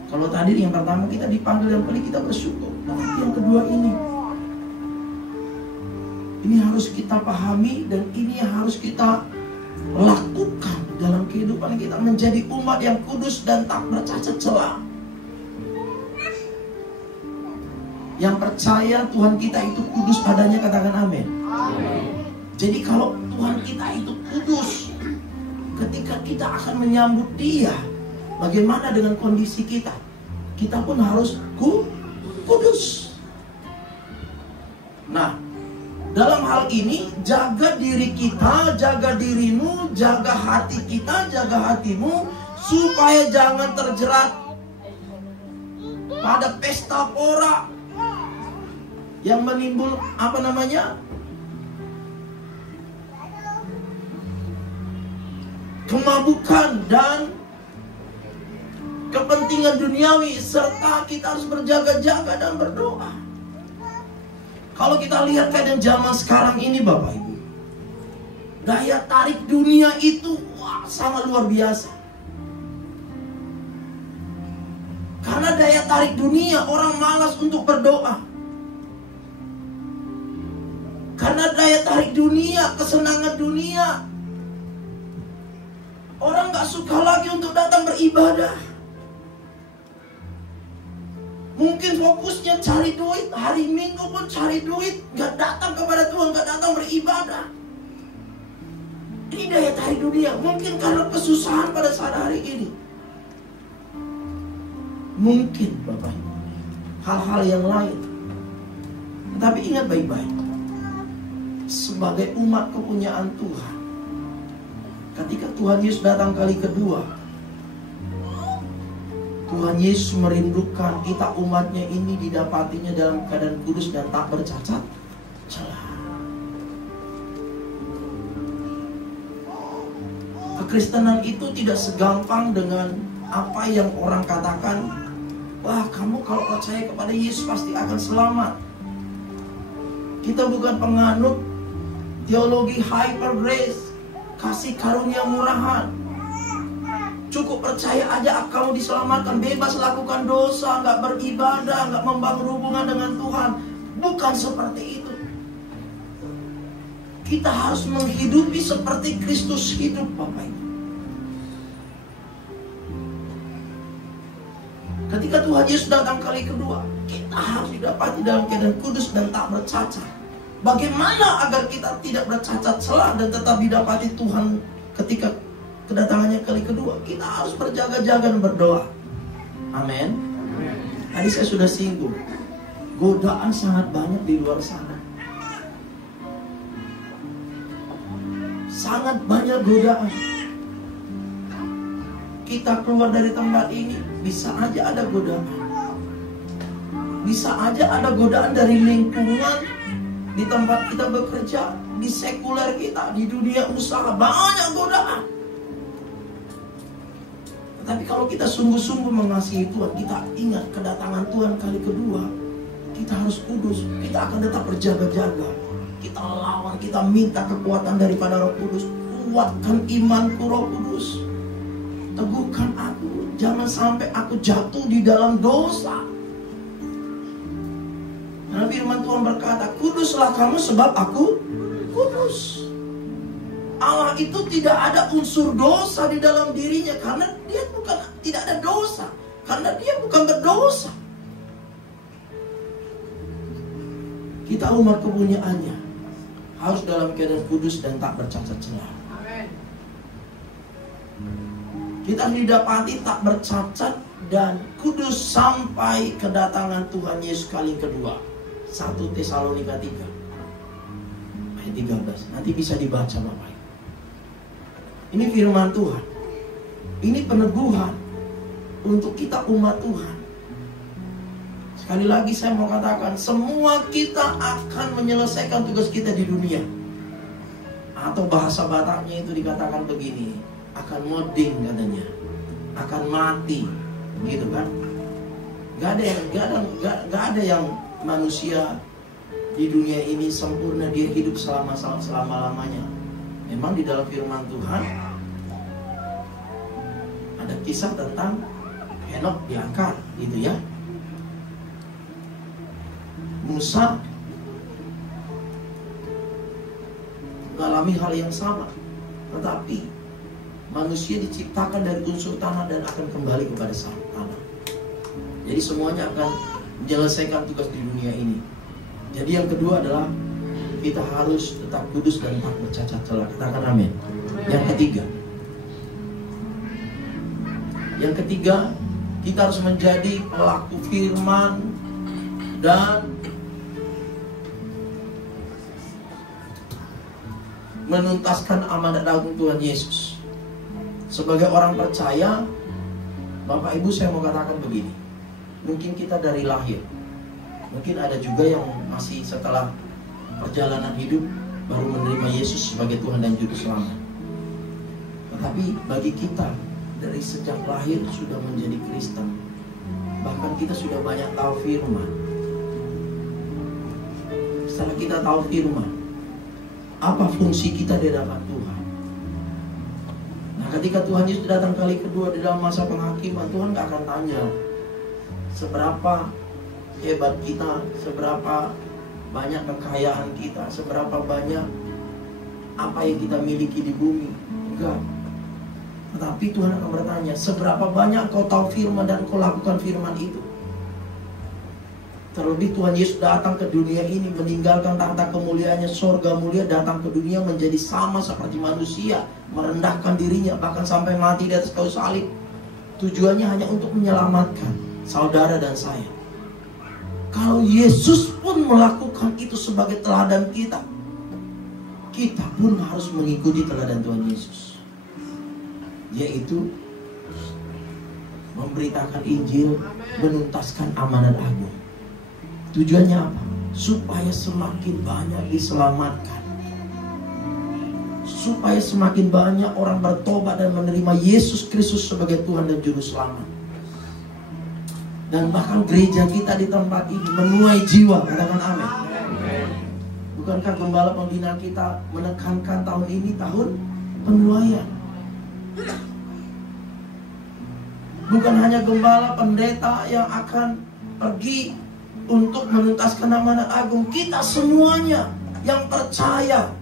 Kalau tadi yang pertama kita dipanggil dan pilih, kita bersyukur. Tetapi yang kedua ini harus kita pahami dan ini harus kita lakukan dalam kehidupan kita, menjadi umat yang kudus dan tak bercacat celah. Yang percaya Tuhan kita itu kudus adanya, katakan amin. Jadi kalau Tuhan kita itu kudus, ketika kita akan menyambut Dia, bagaimana dengan kondisi kita? Kita pun harus kudus. Nah, dalam hal ini jaga diri kita, jaga dirimu, jaga hati kita, jaga hatimu, supaya jangan terjerat pada pesta pora yang menimbul kemabukan dan kepentingan duniawi, serta kita harus berjaga-jaga dan berdoa. Kalau kita lihat keadaan zaman sekarang ini, Bapak Ibu, daya tarik dunia itu sangat luar biasa. Karena Karena daya tarik dunia, orang malas untuk berdoa. Karena daya tarik dunia, kesenangan dunia, orang gak suka lagi untuk datang beribadah. Mungkin fokusnya cari duit, hari Minggu pun cari duit, gak datang kepada Tuhan, gak datang beribadah. Ini daya tarik dunia. Mungkin karena kesusahan pada saat hari ini. Mungkin Bapak Ibu, hal-hal yang lain. Tapi ingat baik-baik, sebagai umat kepunyaan Tuhan, ketika Tuhan Yesus datang kali kedua, Tuhan Yesus merindukan kita umatnya ini didapatinya dalam keadaan kudus dan tak bercacat celah. Kekristenan itu tidak segampang dengan apa yang orang katakan, wah kamu kalau percaya kepada Yesus pasti akan selamat. Kita bukan penganut teologi hyper grace, kasih karunia murahan. Cukup percaya aja kamu diselamatkan, bebas lakukan dosa, gak beribadah, gak membangun hubungan dengan Tuhan. Bukan seperti itu. Kita harus menghidupi seperti Kristus hidup, Bapak Ibu. Ketika Tuhan Yesus datang kali kedua, kita harus didapati dalam keadaan kudus dan tak bercacat. Bagaimana agar kita tidak bercacat celah dan tetap didapati Tuhan ketika kedatangannya kali kedua? Kita harus berjaga-jaga dan berdoa. Amin. Tadi saya sudah singgung, godaan sangat banyak di luar sana. Sangat banyak godaan. Kita keluar dari tempat ini, bisa aja ada godaan. Bisa aja ada godaan dari lingkungan, di tempat kita bekerja, di sekuler kita, di dunia usaha, banyak godaan. Tapi kalau kita sungguh-sungguh mengasihi Tuhan, kita ingat kedatangan Tuhan kali kedua, kita harus kudus, kita akan tetap berjaga-jaga. Kita lawan, kita minta kekuatan daripada Roh Kudus. Kuatkan imanku Roh Kudus, teguhkan aku, jangan sampai aku jatuh di dalam dosa. Karena firman Tuhan berkata, kuduslah kamu sebab aku kudus. Allah itu tidak ada unsur dosa di dalam dirinya, karena dia tidak ada dosa, karena dia bukan berdosa. Kita umat kepunyaannya harus dalam keadaan kudus dan tak bercacat celah. Kita didapati tak bercacat dan kudus sampai kedatangan Tuhan Yesus kali kedua. 1 Tesalonika 3 ayat 13. Nanti bisa dibaca Bapak. Ini firman Tuhan. Ini peneguhan untuk kita umat Tuhan. Sekali lagi saya mau katakan, semua kita akan menyelesaikan tugas kita di dunia. Atau bahasa Bataknya itu dikatakan begini, akan moding katanya, akan mati, gitu kan? Gak ada yang manusia di dunia ini sempurna, dia hidup selama-lamanya. Memang di dalam firman Tuhan ada kisah tentang Henok diangkat, gitu ya. Musa mengalami hal yang sama, tetapi manusia diciptakan dari unsur tanah dan akan kembali kepada tanah. Jadi semuanya akan menyelesaikan tugas di dunia ini. Jadi yang kedua adalah kita harus tetap kudus dan tak bercacat celah. Katakan amin. Yang ketiga, kita harus menjadi pelaku firman dan menuntaskan amanat agung Tuhan Yesus. Sebagai orang percaya, Bapak Ibu, saya mau katakan begini. Mungkin kita dari lahir, mungkin ada juga yang masih setelah perjalanan hidup baru menerima Yesus sebagai Tuhan dan Juru Selamat. Tetapi bagi kita dari sejak lahir sudah menjadi Kristen, bahkan kita sudah banyak tahu firman. Setelah kita tahu firman, apa fungsi kita di hadapan Tuhan? Nah, ketika Tuhan Yesus datang kali kedua di dalam masa penghakiman, Tuhan gak akan tanya, seberapa hebat kita, seberapa banyak kekayaan kita, seberapa banyak apa yang kita miliki di bumi. Enggak. Tetapi Tuhan akan bertanya, seberapa banyak kau tahu firman dan kau lakukan firman itu. Terlebih Tuhan Yesus datang ke dunia ini, meninggalkan tahta kemuliaannya, sorga mulia, datang ke dunia menjadi sama seperti manusia, merendahkan dirinya, bahkan sampai mati di atas kayu salib. Tujuannya hanya untuk menyelamatkan saudara dan saya. Kalau Yesus pun melakukan itu sebagai teladan kita, kita pun harus mengikuti teladan Tuhan Yesus, yaitu memberitakan Injil, menuntaskan amanat agung. Tujuannya apa? Supaya semakin banyak diselamatkan, supaya semakin banyak orang bertobat dan menerima Yesus Kristus sebagai Tuhan dan Juru Selamat. Dan bahkan gereja kita di tempat ini menuai jiwa. Katakan amin. Bukankah gembala pembina kita menekankan tahun ini tahun penuaian? Bukan hanya gembala pendeta yang akan pergi untuk menuntaskan amanat agung, kita semuanya yang percaya.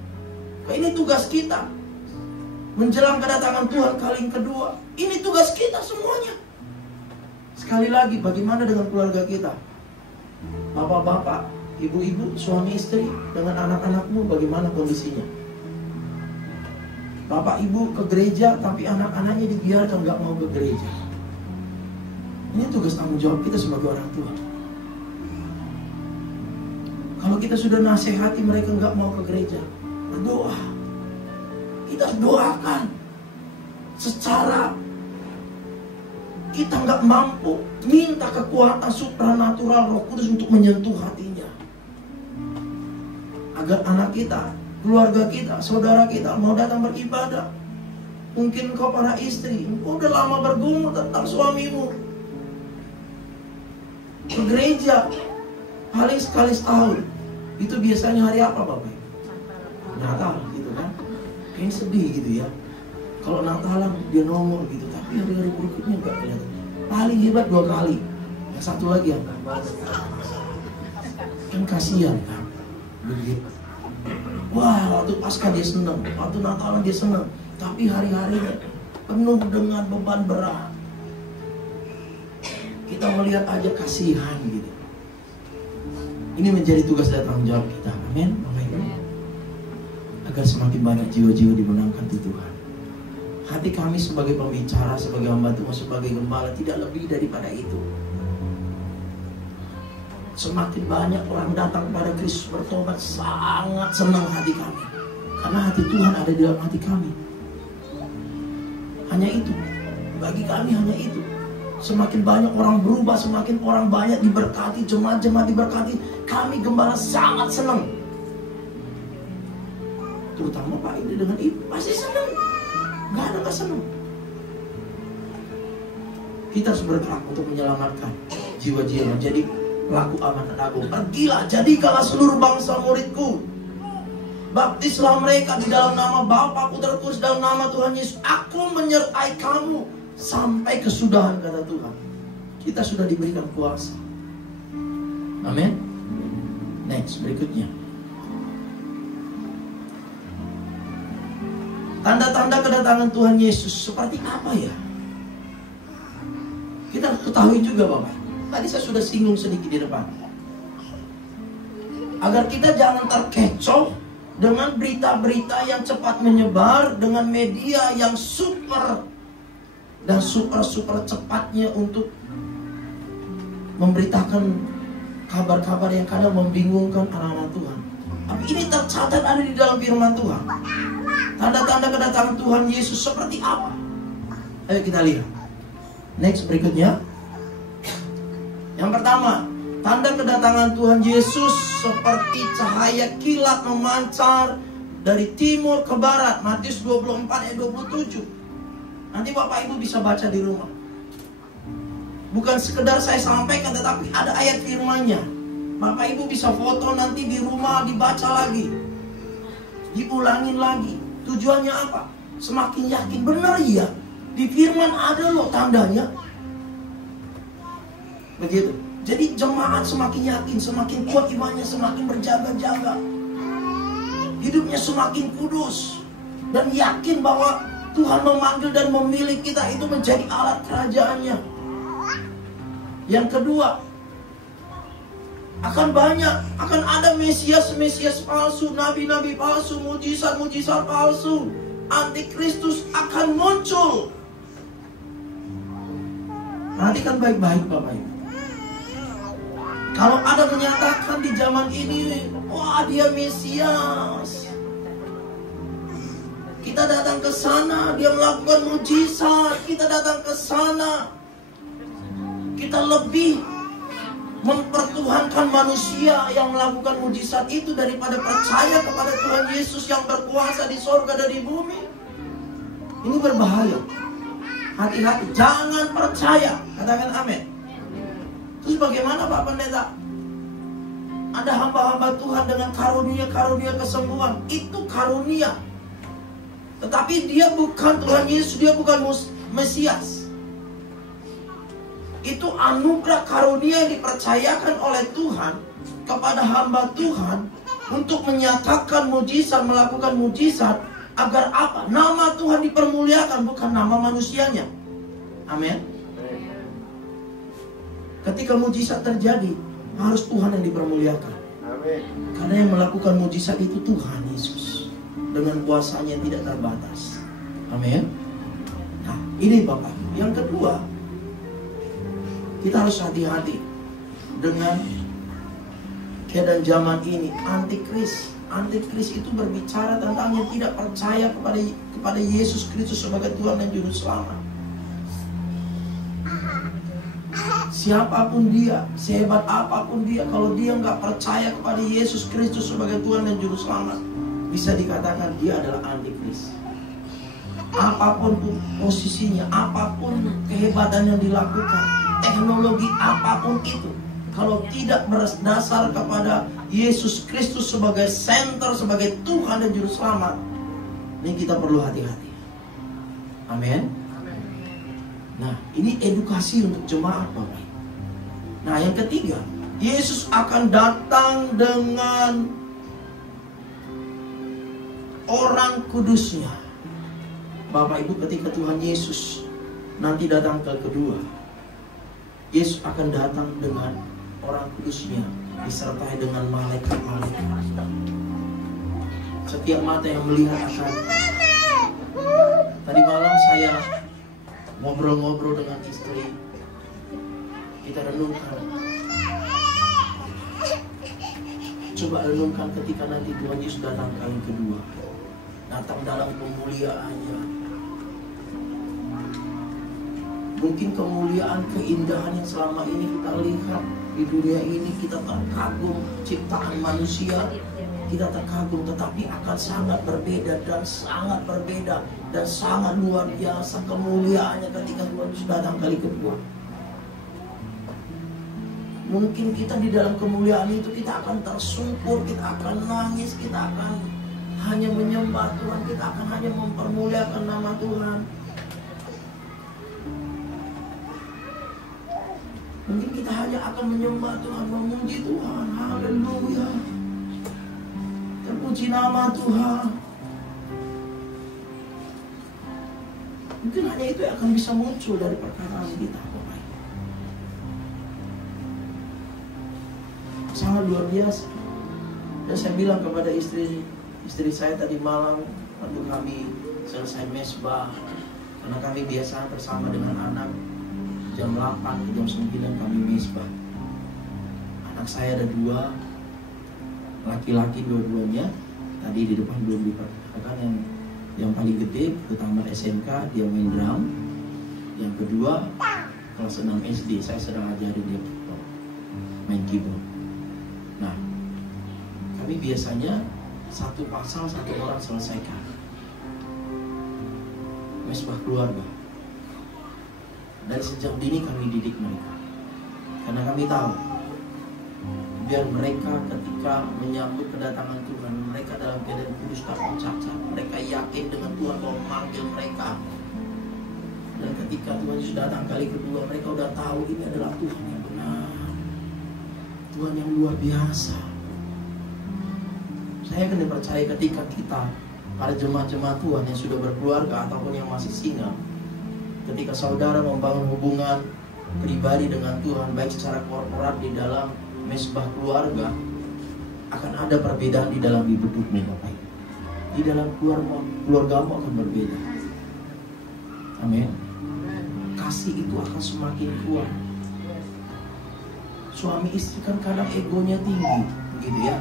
Ini tugas kita menjelang kedatangan Tuhan kali yang kedua. Ini tugas kita semuanya. Sekali lagi, bagaimana dengan keluarga kita? Bapak-bapak, ibu-ibu, suami istri, dengan anak-anakmu bagaimana kondisinya? Bapak ibu ke gereja, tapi anak-anaknya dibiarkan gak mau ke gereja. Ini tugas tanggung jawab kita sebagai orang tua. Kalau kita sudah nasihati mereka gak mau ke gereja, berdoa. Kita harus doakan. Secara kita gak mampu, minta kekuatan supranatural Roh Kudus untuk menyentuh hatinya, agar anak kita, keluarga kita, saudara kita mau datang beribadah. Mungkin kau para istri, kau udah lama bergumul tentang suamimu. Ke gereja paling sekali setahun. Itu biasanya hari apa Bapak? Natal gitu kan. Kayaknya sedih gitu ya. Kalau Natalan dia nongol gitu, tapi hari-hari berikutnya enggak kelihatan. Paling hebat 2 kali. Yang satu lagi apa? Kan kasihan kan. Begitu. Wah, waktu Paskah dia senang, waktu Natalan dia senang, tapi hari-harinya penuh dengan beban berat. Kita melihat aja kasihan gitu. Ini menjadi tugas dan tanggung jawab kita. Amin. Agar semakin banyak jiwa-jiwa dimenangkan di Tuhan. Hati kami sebagai pembicara, sebagai hamba Tuhan, sebagai gembala tidak lebih daripada itu. Semakin banyak orang datang kepada Kristus bertobat, sangat senang hati kami. Karena hati Tuhan ada di dalam hati kami. Hanya itu. Bagi kami hanya itu. Semakin banyak orang berubah, semakin orang banyak diberkati, jemaat-jemaat diberkati, kami gembala sangat senang. Terutama Pak ini dengan ibu pasti senang. Gak ada gak senang. Kita harus bergerak untuk menyelamatkan jiwa-jiwa menjadi pelaku amanat agung. Pergilah, jadikanlah seluruh bangsa muridku. Baptislah mereka di dalam nama Bapa, Putra, Kudus, dalam nama Tuhan Yesus. Aku menyertai kamu sampai kesudahan, kata Tuhan. Kita sudah diberikan kuasa. Amin. Next, berikutnya. Tanda-tanda kedatangan Tuhan Yesus seperti apa ya? Kita ketahui juga Bapak. Tadi saya sudah singgung sedikit di depan. Agar kita jangan terkecoh dengan berita-berita yang cepat menyebar, dengan media yang super dan super cepatnya untuk memberitakan kabar-kabar yang kadang membingungkan anak-anak Tuhan. Tapi ini tercatat ada di dalam firman Tuhan. Tanda-tanda kedatangan Tuhan Yesus seperti apa? Ayo kita lihat. Next, berikutnya. Yang pertama, tanda kedatangan Tuhan Yesus seperti cahaya kilat memancar dari timur ke barat. Matius 24 ayat 27. Nanti Bapak Ibu bisa baca di rumah. Bukan sekedar saya sampaikan, tetapi ada ayat firman-Nya. Bapak Ibu bisa foto nanti di rumah, dibaca lagi, diulangin lagi. Tujuannya apa? Semakin yakin, benar ya, di firman ada loh tandanya. Begitu. Jadi jemaat semakin yakin, semakin kuat imannya, semakin berjaga-jaga. Hidupnya semakin kudus. Dan yakin bahwa Tuhan memanggil dan memilih kita itu menjadi alat kerajaannya. Yang kedua, akan ada Mesias palsu, nabi-nabi palsu, mujizat-mujizat palsu. Antikristus akan muncul. Perhatikan baik-baik Bapak Ibu. Kalau ada menyatakan di zaman ini, wah dia Mesias, kita datang ke sana, dia melakukan mujizat, kita datang ke sana, kita lebih mempertuhankan manusia yang melakukan mujizat itu daripada percaya kepada Tuhan Yesus yang berkuasa di sorga dan di bumi. Ini berbahaya. Hati-hati, jangan percaya. Katakan amin. Terus bagaimana Pak Pendeta? Ada hamba-hamba Tuhan dengan karunia kesembuhan. Itu karunia. Tetapi dia bukan Tuhan Yesus, dia bukan Mesias. Itu anugerah karunia yang dipercayakan oleh Tuhan kepada hamba Tuhan untuk menyatakan mujizat, melakukan mujizat. Agar apa? Nama Tuhan dipermuliakan, bukan nama manusianya. Amin. Ketika mujizat terjadi, harus Tuhan yang dipermuliakan. Amin. Karena yang melakukan mujizat itu Tuhan Yesus, dengan kuasanya tidak terbatas. Amin. Nah, ini Bapak. Yang kedua, kita harus hati-hati dengan keadaan zaman ini. Antikris itu berbicara tentang yang tidak percaya kepada Yesus Kristus sebagai Tuhan dan Juru Selamat. Siapapun dia, sehebat apapun dia, kalau dia nggak percaya kepada Yesus Kristus sebagai Tuhan dan Juru Selamat, bisa dikatakan dia adalah antikris. Apapun posisinya, apapun kehebatan yang dilakukan, teknologi apapun itu, kalau tidak berdasar kepada Yesus Kristus sebagai center, sebagai Tuhan dan Juru Selamat, ini kita perlu hati-hati. Amin. Nah, ini edukasi untuk jemaat Bapak. Nah, yang ketiga, Yesus akan datang dengan orang kudusnya. Bapak Ibu, ketika Tuhan Yesus nanti datang ke kedua, Yesus akan datang dengan orang kudusnya, disertai dengan malaikat-malaikat. Setiap mata yang melihat akan. Tadi malam saya ngobrol-ngobrol dengan istri. Kita renungkan. Coba renungkan ketika nanti Tuhan Yesus datang kali kedua. Datang dalam kemuliaannya. Mungkin kemuliaan, keindahan yang selama ini kita lihat di dunia ini, kita terkagum ciptaan manusia, kita terkagum, tetapi akan sangat berbeda dan sangat luar biasa kemuliaannya ketika Tuhan Yesus datang kali kedua. Mungkin kita di dalam kemuliaan itu kita akan tersungkur, kita akan nangis, kita akan hanya menyembah Tuhan, kita akan hanya mempermuliakan nama Tuhan. Mungkin kita hanya akan menyembah Tuhan, memuji Tuhan. Haleluya. Terpuji nama Tuhan. Mungkin hanya itu yang akan bisa muncul dari perkataan kita. Sangat luar biasa. Dan saya bilang kepada istri saya tadi malam waktu kami selesai mesbah, karena kami biasa bersama dengan anak jam 8 ke jam 9 kami mesbah. Anak saya ada 2, laki-laki dua-duanya. Tadi di depan belum diperkatakan, yang paling gede ke tamat SMK, dia main drum. Yang kedua kelas 6 SD, saya sedang ajarin dia main keyboard. Nah, kami biasanya satu pasal satu orang selesaikan mesbah keluarga. Dan sejak dini kami didik mereka, karena kami tahu biar mereka ketika menyambut kedatangan Tuhan, mereka dalam keadaan kudus tak cacat. Mereka yakin dengan Tuhan bahwa memanggil mereka. Dan ketika Tuhan Yesus datang kali kedua, mereka udah tahu ini adalah Tuhan yang benar. Tuhan yang luar biasa. Saya akan percaya ketika kita, para jemaat-jemaat Tuhan yang sudah berkeluarga ataupun yang masih single, ketika saudara membangun hubungan pribadi dengan Tuhan, baik secara korporat di dalam mesbah keluarga, akan ada perbedaan di dalam hidupmu, Bapak Ibu. Di dalam keluargamu akan berbeda. Amin. Kasih itu akan semakin kuat. Suami istri kan kadang egonya tinggi, begitu ya.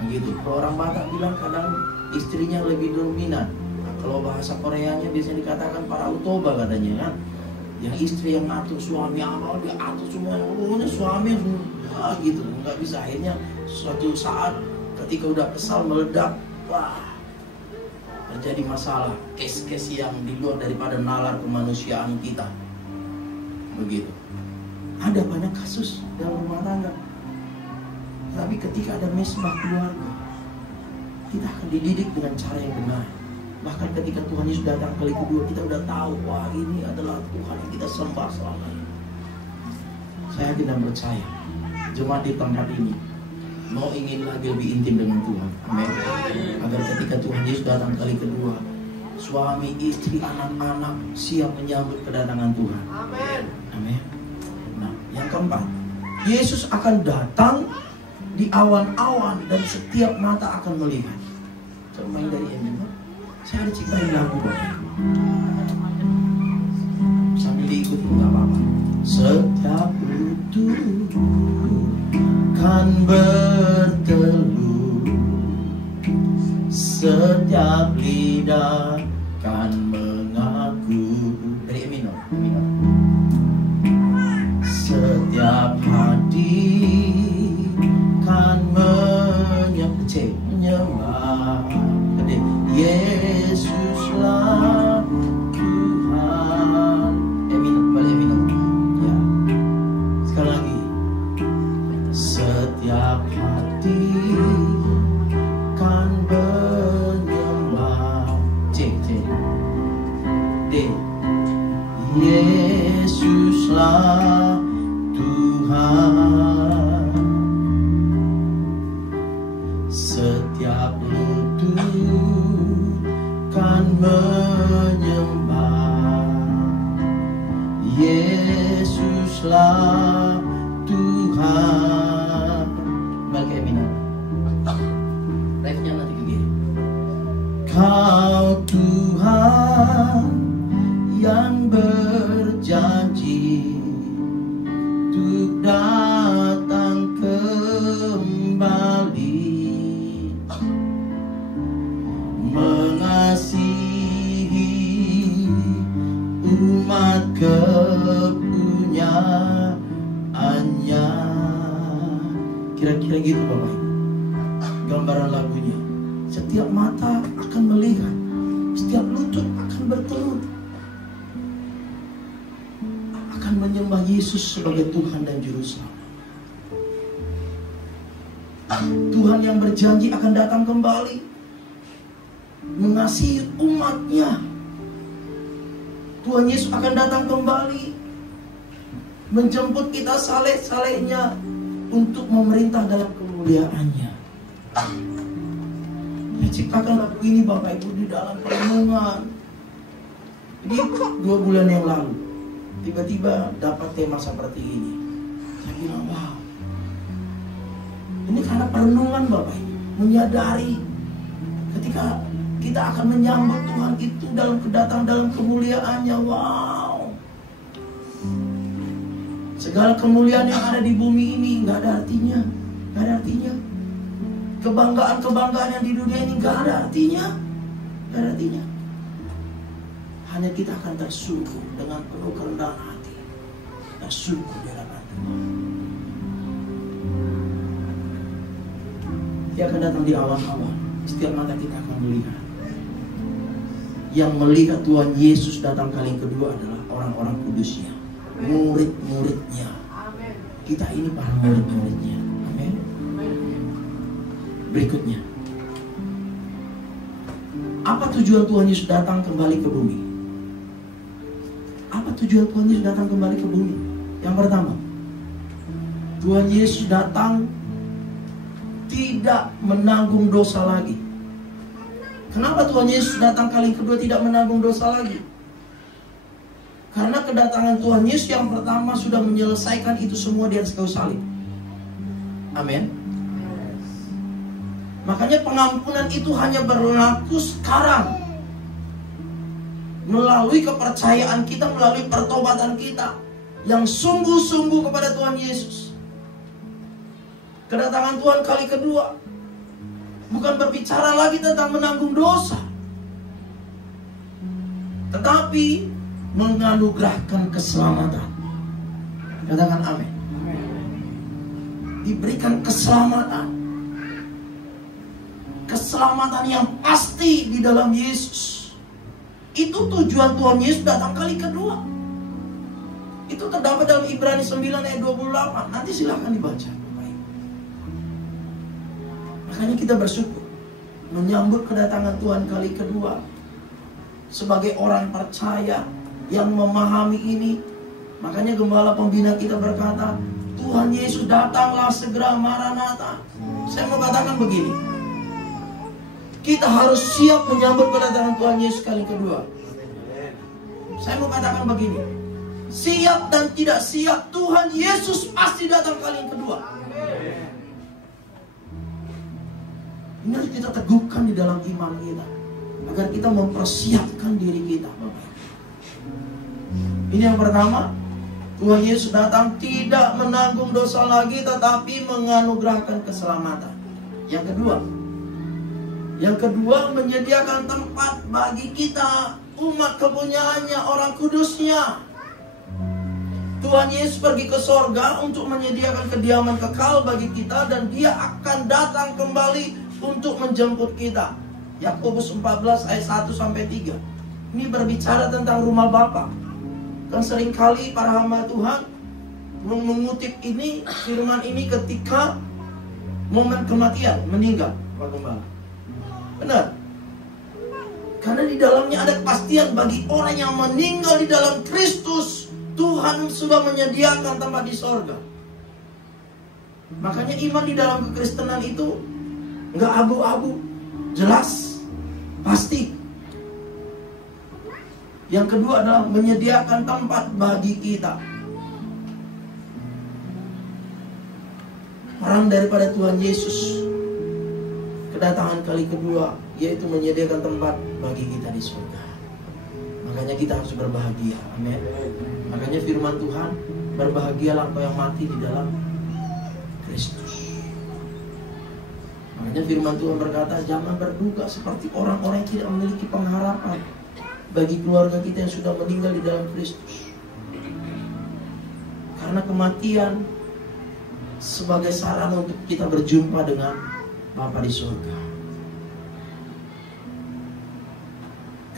Begitu. Kalau orang Batak bilang kadang istrinya lebih dominan. Kalau bahasa Koreanya biasanya dikatakan para utoba katanya kan. Yang istri yang ngatur suami apa, dia atur semua. Pokoknya suami gitu, nggak bisa. Akhirnya suatu saat ketika udah kesal meledak, wah, terjadi masalah, case-case yang di luar daripada nalar kemanusiaan kita. Begitu. Ada banyak kasus dalam rumah tangga. Tapi ketika ada mesbah keluarga, kita akan dididik dengan cara yang benar. Bahkan ketika Tuhan Yesus datang kali kedua, kita udah tahu, wah ini adalah Tuhan yang kita sembah selama ini. Saya tidak percaya jemaat di tempat ini mau ingin lagi lebih intim dengan Tuhan. Amin. Agar ketika Tuhan Yesus datang kali kedua, suami, istri, anak-anak siap menyambut kedatangan Tuhan. Amin. Amin. Nah, yang keempat, Yesus akan datang di awan-awan dan setiap mata akan melihat. Coba main dari ini. Saya ada ciptain lagu, Bapak. Sambil diikuti nggak apa-apa. Setiap lutut kan bertelut, setiap lidah kan mengaku. Dari minor. Setiap hati kan menyembah Yesuslah Tuhan. Balik minum. Ya. Sekali lagi. Setiap hati kan menyembah D. Yesuslah Tuhan. Setiap lutut kan menyembah Yesuslah Tuhan. Balik minum. Refnya nanti begini. Kau Tuhan yang berjanji untuk datang kembali, mengasihi umat kepunyaannya. Kira-kira gitu Bapak Ibu gambaran lagunya. Setiap mata akan melihat, setiap lutut akan bertelut, akan menyembah Yesus sebagai Tuhan dan Juru Selamat. Tuhan yang berjanji akan datang kembali, mengasihi umatnya. Tuhan Yesus akan datang kembali, menjemput kita saleh-salehnya untuk memerintah dalam kemuliaannya. Ciptakan lagu ini Bapak Ibu di dalam perenungan. Ini 2 bulan yang lalu tiba-tiba dapat tema seperti ini. Saya bilang wow, ini karena perenungan Bapak Ibu, menyadari ketika kita akan menyambut Tuhan itu dalam kedatangan dalam kemuliaannya. Wow, segala kemuliaan yang ada di bumi ini nggak ada artinya, nggak ada artinya. Kebanggaan-kebanggaan yang di dunia ini gak ada artinya, gak ada artinya. Hanya kita akan tersungguh dengan penuh kerendahan hati, tersungguh di hadapan Tuhan. Dia akan datang di awan-awan, setiap mata kita akan melihat. Yang melihat Tuhan Yesus datang kali yang kedua adalah orang-orang kudusnya, murid-muridnya. Kita ini para murid-muridnya. Amin. Berikutnya, apa tujuan Tuhan Yesus datang kembali ke bumi? Apa tujuan Tuhan Yesus datang kembali ke bumi? Yang pertama, Tuhan Yesus datang tidak menanggung dosa lagi. Kenapa Tuhan Yesus datang kali kedua tidak menanggung dosa lagi? Karena kedatangan Tuhan Yesus yang pertama sudah menyelesaikan itu semua di atas kayu salib. Amin. Makanya pengampunan itu hanya berlaku sekarang, melalui kepercayaan kita, melalui pertobatan kita yang sungguh-sungguh kepada Tuhan Yesus. Kedatangan Tuhan kali kedua bukan berbicara lagi tentang menanggung dosa, tetapi menganugerahkan keselamatan. Katakan amin. Diberikan keselamatan. Keselamatan yang pasti di dalam Yesus. Itu tujuan Tuhan Yesus datang kali kedua. Itu terdapat dalam Ibrani 9 ayat 28. Nanti silahkan dibaca. Makanya kita bersyukur menyambut kedatangan Tuhan kali kedua. Sebagai orang percaya yang memahami ini, makanya gembala pembina kita berkata, Tuhan Yesus datanglah segera, Maranatha. Saya mau katakan begini, kita harus siap menyambut kedatangan Tuhan Yesus kali kedua. Saya mau katakan begini, siap dan tidak siap, Tuhan Yesus pasti datang kali yang kedua. Ini harus kita teguhkan di dalam iman kita, agar kita mempersiapkan diri kita. Ini yang pertama, Tuhan Yesus datang tidak menanggung dosa lagi, tetapi menganugerahkan keselamatan. Yang kedua, menyediakan tempat bagi kita, umat kepunyaannya, orang kudusnya. Tuhan Yesus pergi ke sorga untuk menyediakan kediaman kekal bagi kita, dan Dia akan datang kembali untuk menjemput kita. Yakobus 14 ayat 1-3. Ini berbicara tentang rumah Bapa. Dan seringkali para hamba Tuhan mengutip ini, firman ini ketika momen kematian, meninggal, Pak Gembala. Benar. Karena di dalamnya ada kepastian bagi orang yang meninggal di dalam Kristus. Tuhan sudah menyediakan tempat di sorga. Makanya iman di dalam kekristenan itu nggak abu-abu, jelas, pasti. Yang kedua adalah menyediakan tempat bagi kita. Peran daripada Tuhan Yesus kedatangan kali kedua, yaitu menyediakan tempat bagi kita di surga. Makanya kita harus berbahagia. Amin. Makanya firman Tuhan, berbahagialah engkau yang mati di dalam Kristus. Makanya firman Tuhan berkata, jangan berduka seperti orang-orang yang tidak memiliki pengharapan bagi keluarga kita yang sudah meninggal di dalam Kristus. Karena kematian sebagai sarana untuk kita berjumpa dengan Bapa di surga.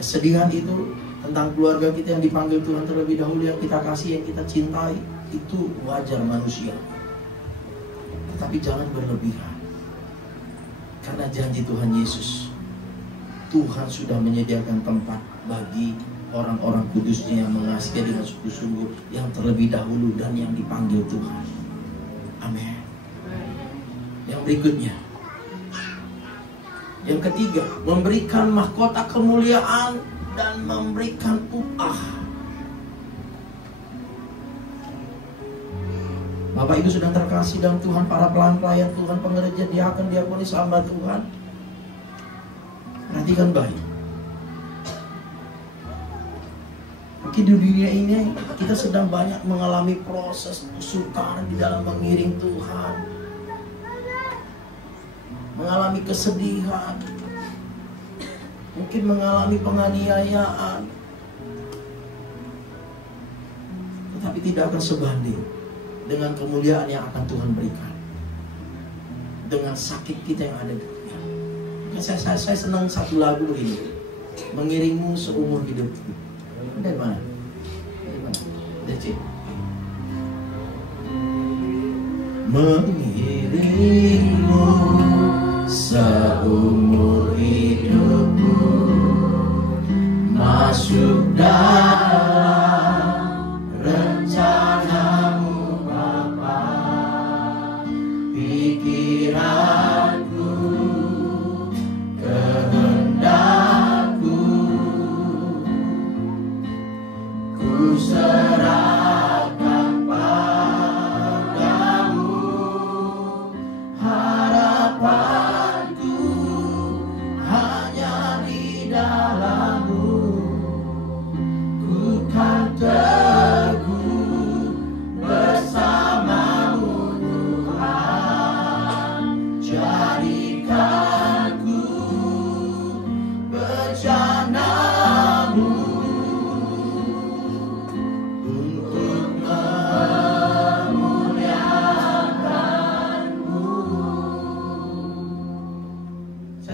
Kesedihan itu tentang keluarga kita yang dipanggil Tuhan terlebih dahulu, yang kita kasih, yang kita cintai, itu wajar manusia. Tetapi jangan berlebihan. Karena janji Tuhan Yesus, Tuhan sudah menyediakan tempat bagi orang-orang kudusnya yang mengasihi dengan sungguh-sungguh, yang terlebih dahulu dan yang dipanggil Tuhan. Amin. Yang berikutnya, yang ketiga, memberikan mahkota kemuliaan dan memberikan upah. Bapak Ibu sedang terkasih dalam Tuhan, para pelayan Tuhan, pengerja, diakon, diakonis, hamba Tuhan, perhatikan baik. Mungkin di dunia ini kita sedang banyak mengalami proses kesukaran di dalam mengiring Tuhan, mengalami kesedihan, mungkin mengalami penganiayaan, tetapi tidak akan sebanding dengan kemuliaan yang akan Tuhan berikan, dengan sakit kita yang ada di dunia. Saya senang satu lagu begini, mengiringmu seumur hidupku. Dari mana? DC. Mengiringmu seumur hidupku, masuk dalam rencanamu Bapa.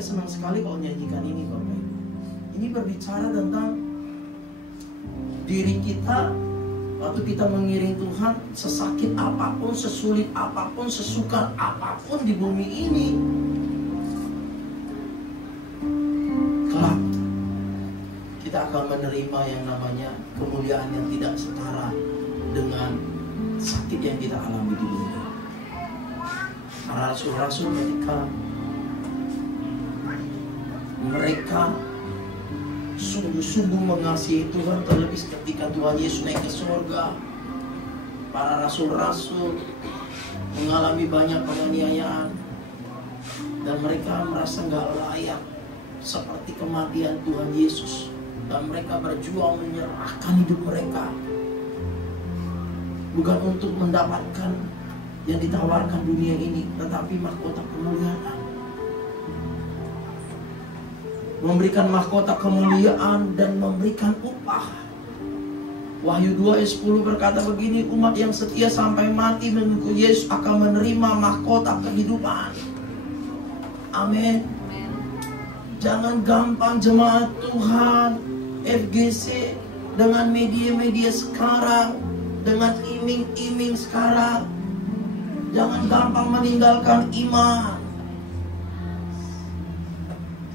senang sekali kalau nyanyikan ini Bapak Ibu. Ini berbicara tentang diri kita waktu kita mengiring Tuhan, sesakit apapun, sesulit apapun, sesukar apapun di bumi ini, kelak kita akan menerima yang namanya kemuliaan yang tidak setara dengan sakit yang kita alami di dunia. Para rasul-rasul mereka sungguh-sungguh mengasihi Tuhan, terlebih ketika Tuhan Yesus naik ke surga. Para rasul-rasul mengalami banyak penganiayaan dan mereka merasa nggak layak seperti kematian Tuhan Yesus, dan mereka berjuang menyerahkan hidup mereka bukan untuk mendapatkan yang ditawarkan dunia ini, tetapi mahkota kemuliaan. Memberikan mahkota kemuliaan dan memberikan upah. Wahyu 2 ayat 10 berkata begini, umat yang setia sampai mati mengikuti Yesus akan menerima mahkota kehidupan. Amin. Jangan gampang jemaat Tuhan, FGC, dengan media-media sekarang, dengan iming-iming sekarang, jangan gampang meninggalkan iman.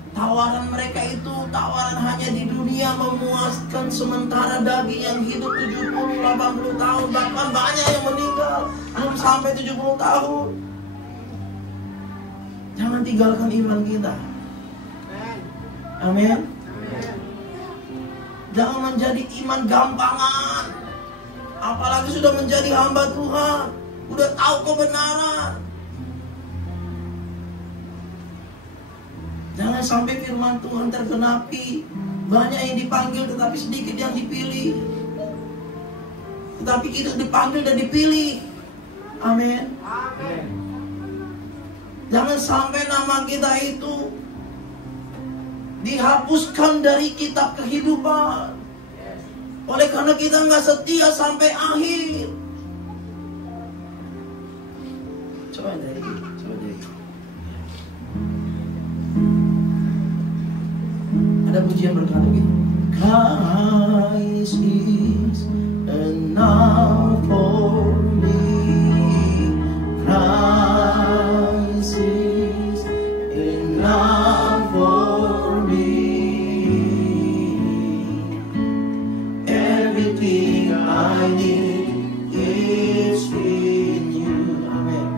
Tawaran mereka itu tawaran hanya di dunia, memuaskan sementara daging yang hidup 70, 80 tahun. Bahkan banyak yang meninggal belum sampai 70 tahun. Jangan tinggalkan iman kita. Amin. Jangan menjadi iman gampangan. Apalagi sudah menjadi hamba Tuhan, udah tahu kebenaran. Jangan sampai firman Tuhan tergenapi. Banyak yang dipanggil tetapi sedikit yang dipilih. Tetapi kita dipanggil dan dipilih. Amin. Jangan sampai nama kita itu dihapuskan dari kitab kehidupan oleh karena kita nggak setia sampai akhir. Coba dari. Ada pujian berkata begini, Christ is enough for me. Christ is enough for me. Everything I need is in you. Amen.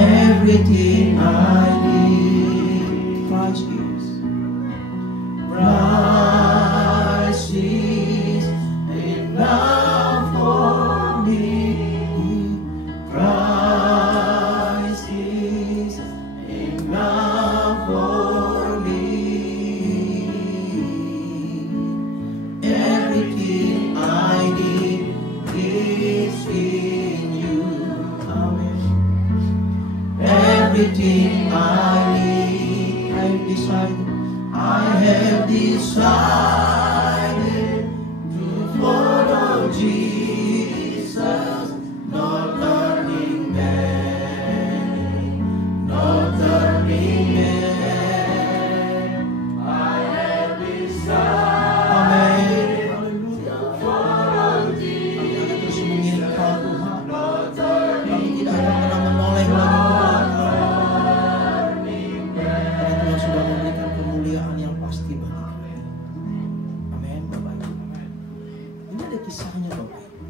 Everything I need, Christ is. Christ is enough for me. Christ is enough for me. Everything I need is in you. Amen. Everything I need, I have decided to follow Jesus, no turning back, no turning back. I have decided to follow Jesus, no turning back. Sudah memberikan kemuliaan yang pasti bagi kami. Amin, Bapak Ibu. Ini ada kisahnya, Bapak Ibu.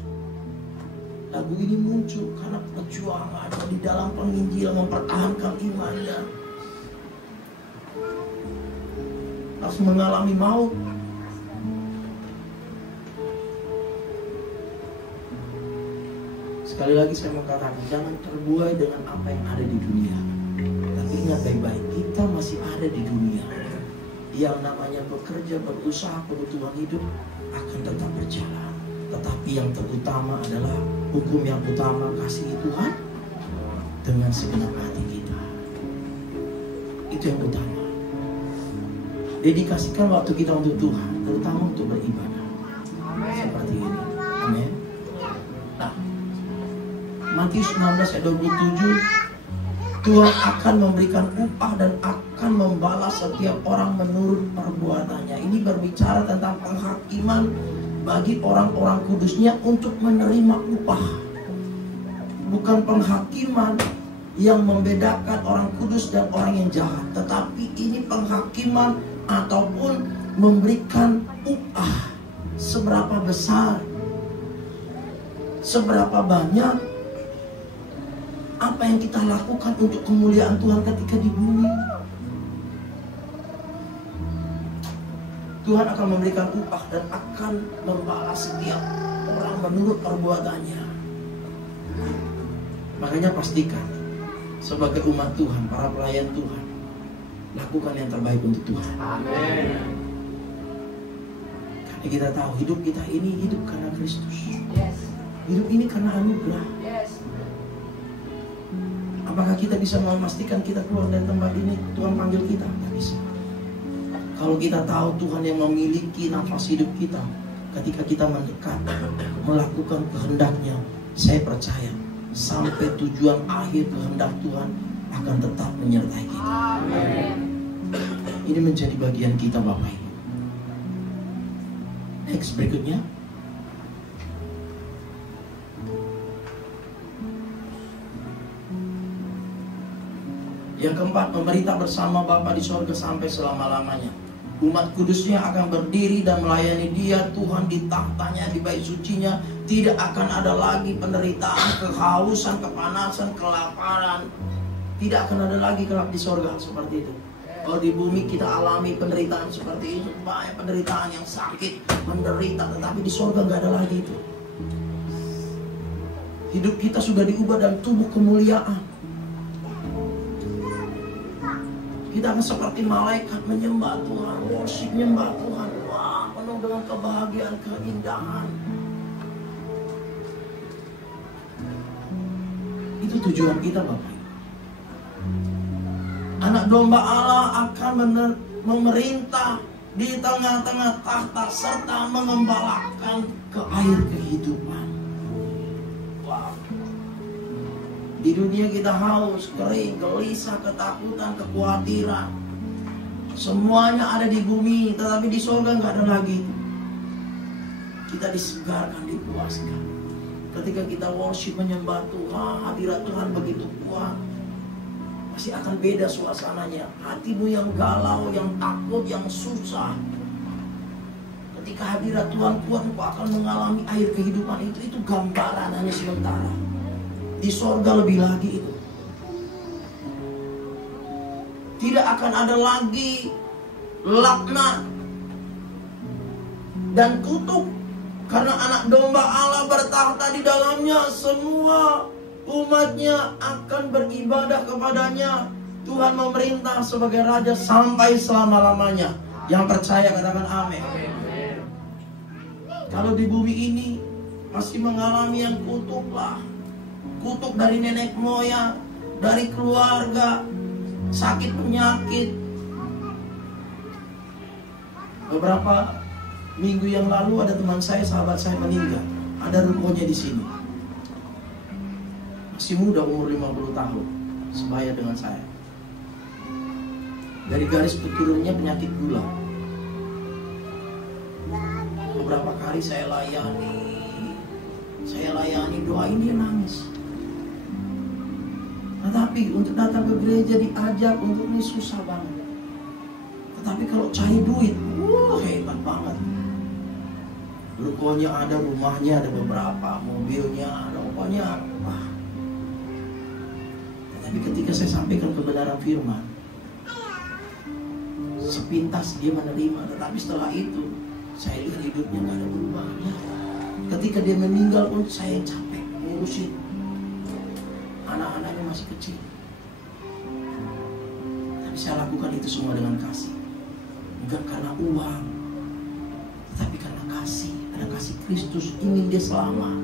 Lagu ini muncul karena perjuangan di dalam penginjilan mempertahankan imannya. Harus mengalami maut. Sekali lagi saya mau katakan, jangan terbuai dengan apa yang ada di dunia. Tapi ingat baik-baik, kita masih ada di dunia. Yang namanya bekerja, berusaha, kebutuhan hidup akan tetap berjalan. Tetapi yang terutama adalah hukum yang utama, kasihi Tuhan dengan segenap hati kita. Itu yang utama. Dedikasikan waktu kita untuk Tuhan, terutama untuk beribadah. Seperti ini. Amin. Nah, Matius 19 ayat 27. Tuhan akan memberikan upah dan akan membalas setiap orang menurut perbuatannya. Ini berbicara tentang penghakiman bagi orang-orang kudusnya untuk menerima upah. Bukan penghakiman yang membedakan orang kudus dan orang yang jahat, tetapi ini penghakiman ataupun memberikan upah. Seberapa besar, seberapa banyak, apa yang kita lakukan untuk kemuliaan Tuhan ketika di bumi. Tuhan akan memberikan upah dan akan membalas setiap orang menurut perbuatannya. Makanya pastikan sebagai umat Tuhan, para pelayan Tuhan, lakukan yang terbaik untuk Tuhan. Amin. Karena kita tahu hidup kita ini hidup karena Kristus. Yes. Hidup ini karena anugerah. Yes. Apakah kita bisa memastikan kita keluar dari tempat ini Tuhan panggil kita? Tidak bisa. Kalau kita tahu Tuhan yang memiliki nafas hidup kita, ketika kita mendekat, melakukan kehendaknya, saya percaya sampai tujuan akhir kehendak Tuhan akan tetap menyertai kita. Amin. Ini menjadi bagian kita Bapak Ibu. Next, berikutnya. Yang keempat, memerintah bersama Bapa di sorga sampai selama-lamanya. Umat kudusnya akan berdiri dan melayani Dia, Tuhan di tahtanya, di bait sucinya. Tidak akan ada lagi penderitaan, kehausan, kepanasan, kelaparan. Tidak akan ada lagi kelak di sorga seperti itu. Kalau di bumi kita alami penderitaan seperti itu, banyak penderitaan yang sakit, menderita, tetapi di sorga nggak ada lagi itu. Hidup kita sudah diubah dan tubuh kemuliaan. Kita akan seperti malaikat menyembah Tuhan, worship menyembah Tuhan. Wah, penuh dengan kebahagiaan, keindahan. Itu tujuan kita Bapak. Anak domba Allah akan memerintah di tengah-tengah tahta serta mengembalakan ke air kehidupan. Wow. Di dunia kita haus, kering, gelisah, ketakutan, kekhawatiran. Semuanya ada di bumi, tetapi di surga nggak ada lagi. Kita disegarkan, dipuaskan. Ketika kita worship menyembah Tuhan, hadirat Tuhan begitu kuat. Pasti akan beda suasananya. Hatimu yang galau, yang takut, yang susah. Ketika hadirat Tuhan kuat, engkau akan mengalami air kehidupan itu. Itu gambaran hanya sementara. Di sorga lebih lagi itu. Tidak akan ada lagi laknat dan kutuk. Karena anak domba Allah bertahta di dalamnya. Semua umatnya akan beribadah kepadanya. Tuhan memerintah sebagai Raja sampai selama-lamanya. Yang percaya katakan amin. Kalau di bumi ini masih mengalami yang kutuk lah. Kutuk dari nenek moyang, dari keluarga, sakit penyakit. Beberapa minggu yang lalu ada teman saya, sahabat saya meninggal. Ada rukonya di sini. Masih muda, umur 50 tahun, sebaya dengan saya. Dari garis keturunannya penyakit gula. Beberapa kali saya layani, doain dia nangis. Tetapi untuk datang ke gereja diajak untuk ini susah banget. Tetapi kalau cari duit, hebat banget. Rukonya ada, rumahnya ada beberapa, mobilnya ada, pokoknya wah. Tetapi ketika saya sampaikan kebenaran firman, sepintas dia menerima. Tetapi setelah itu, saya lihat hidupnya gak ada berubahnya. Ketika dia meninggal pun saya capek ngurusin. Anak-anaknya masih kecil. Tapi saya lakukan itu semua dengan kasih. Bukan karena uang, tetapi karena kasih. Ada kasih Kristus, ingin dia selamat.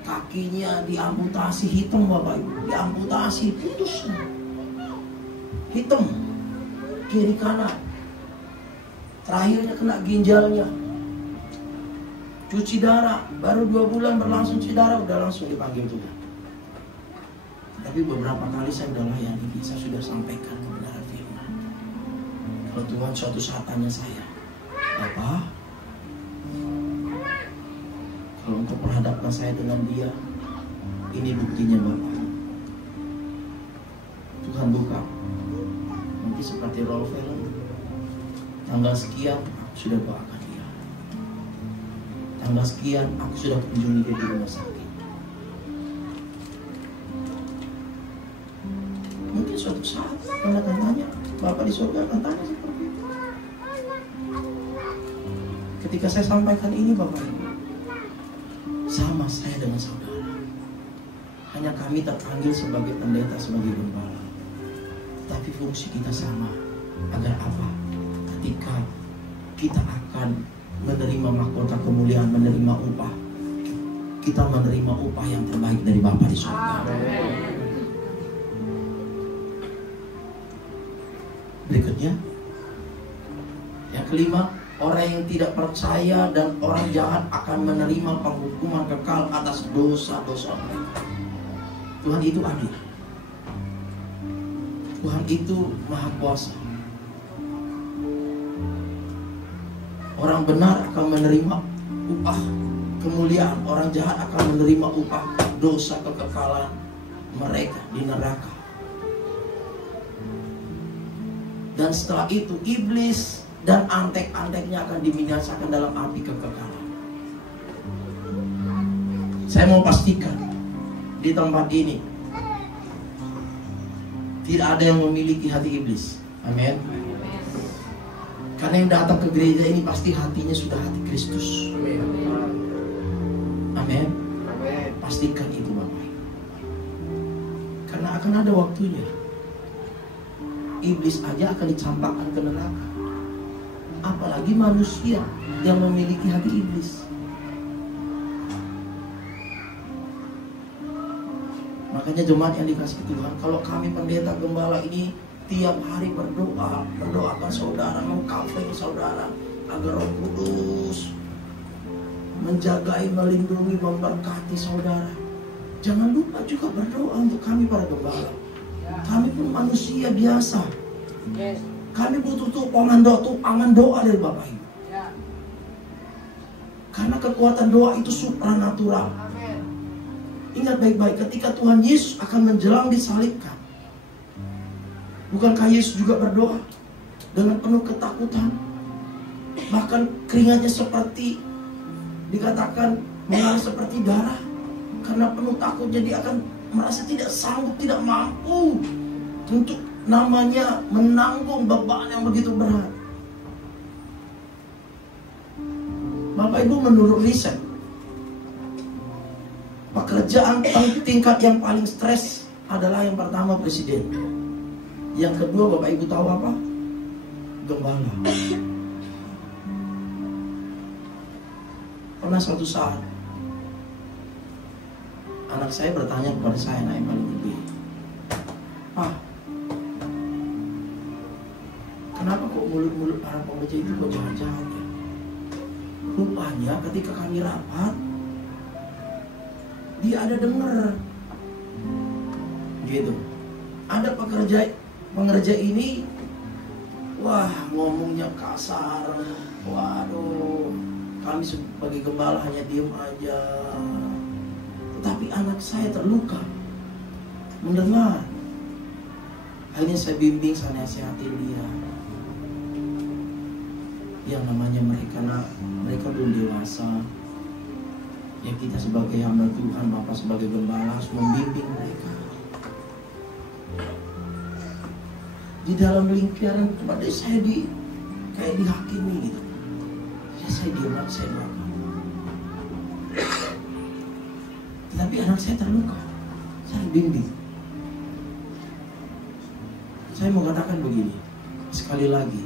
Kakinya diamputasi, hitam Bapak Ibu. Diamputasi, putus. Hitam. Kiri kanan. Terakhirnya kena ginjalnya. Cuci darah. Baru 2 bulan berlangsung cuci darah, udah langsung dipanggil Tuhan. Tapi beberapa kali saya sudah layani, saya sudah sampaikan kebenaran firman. Kalau Tuhan suatu saat tanya saya, Bapak, kalau engkau perhadapkan saya dengan dia, ini buktinya Bapak. Tuhan buka, nanti seperti roll film, tanggal sekian aku sudah doakan dia, tanggal sekian aku sudah kunjungi dia di rumah sakit. Mungkin suatu saat Anda akan tanya, Bapak di surga akan tanya seperti itu. Ketika saya sampaikan ini Bapak Ibu, sama saya dengan saudara. Hanya kami terpanggil sebagai pendeta, sebagai gembala. Tapi fungsi kita sama. Agar apa? Ketika kita akan menerima mahkota kemuliaan, menerima upah, kita menerima upah yang terbaik dari Bapa di surga. Berikutnya, yang kelima, orang yang tidak percaya dan orang jahat akan menerima penghukuman kekal atas dosa-dosa mereka. Tuhan itu adil. Tuhan itu maha kuasa. Orang benar akan menerima upah kemuliaan, orang jahat akan menerima upah dosa kekekalan mereka di neraka. Dan setelah itu iblis dan antek-anteknya akan dibinasakan dalam api kekekalan. Saya mau pastikan di tempat ini tidak ada yang memiliki hati iblis. Amin. Karena yang datang ke gereja ini pasti hatinya sudah hati Kristus. Amin. Pastikan itu Bapak. Karena akan ada waktunya iblis aja akan dicampakkan ke neraka. Apalagi manusia yang memiliki hati iblis. Makanya jemaat yang dikasih Tuhan, kalau kami pendeta gembala ini tiap hari berdoa, mendoakan saudara, mengkafling saudara agar Roh Kudus menjagai, melindungi, memberkati saudara. Jangan lupa juga berdoa untuk kami para gembala. Kami pun manusia biasa. Kami butuh tuangan doa dari Bapak Ibu. Karena kekuatan doa itu supranatural. Ingat baik-baik, ketika Tuhan Yesus akan menjelang disalibkan, bukankah Yesus juga berdoa dengan penuh ketakutan? Bahkan keringatnya seperti dikatakan mengalir seperti darah. Karena penuh takut, jadi akan merasa tidak sanggup, tidak mampu untuk namanya menanggung beban yang begitu berat. Bapak Ibu, menurut riset, pekerjaan tingkat yang paling stres adalah yang pertama presiden. Yang kedua Bapak Ibu tahu apa? Gembala. Pernah suatu saat anak saya bertanya kepada saya, anak yang paling gede, Pak, kenapa kok mulut-mulut para pemuja itu kok jahat-jahat ya? Rupanya ketika kami rapat, dia ada dengar gitu. Ada pengerja ini, wah ngomongnya kasar. Waduh, kami sebagai gembala hanya diem aja. Tetapi anak saya terluka mendengar. Akhirnya saya bimbing, saya nasihatin dia. Yang namanya mereka belum dewasa. Ya kita sebagai hamba Tuhan, Bapak sebagai gembala harus membimbing mereka. Di dalam lingkaran kepada saya kayak dihakimi gitu. Ya saya diam, saya doakan. Tetapi anak saya terluka. Saya bimbing. Saya mau katakan begini, sekali lagi,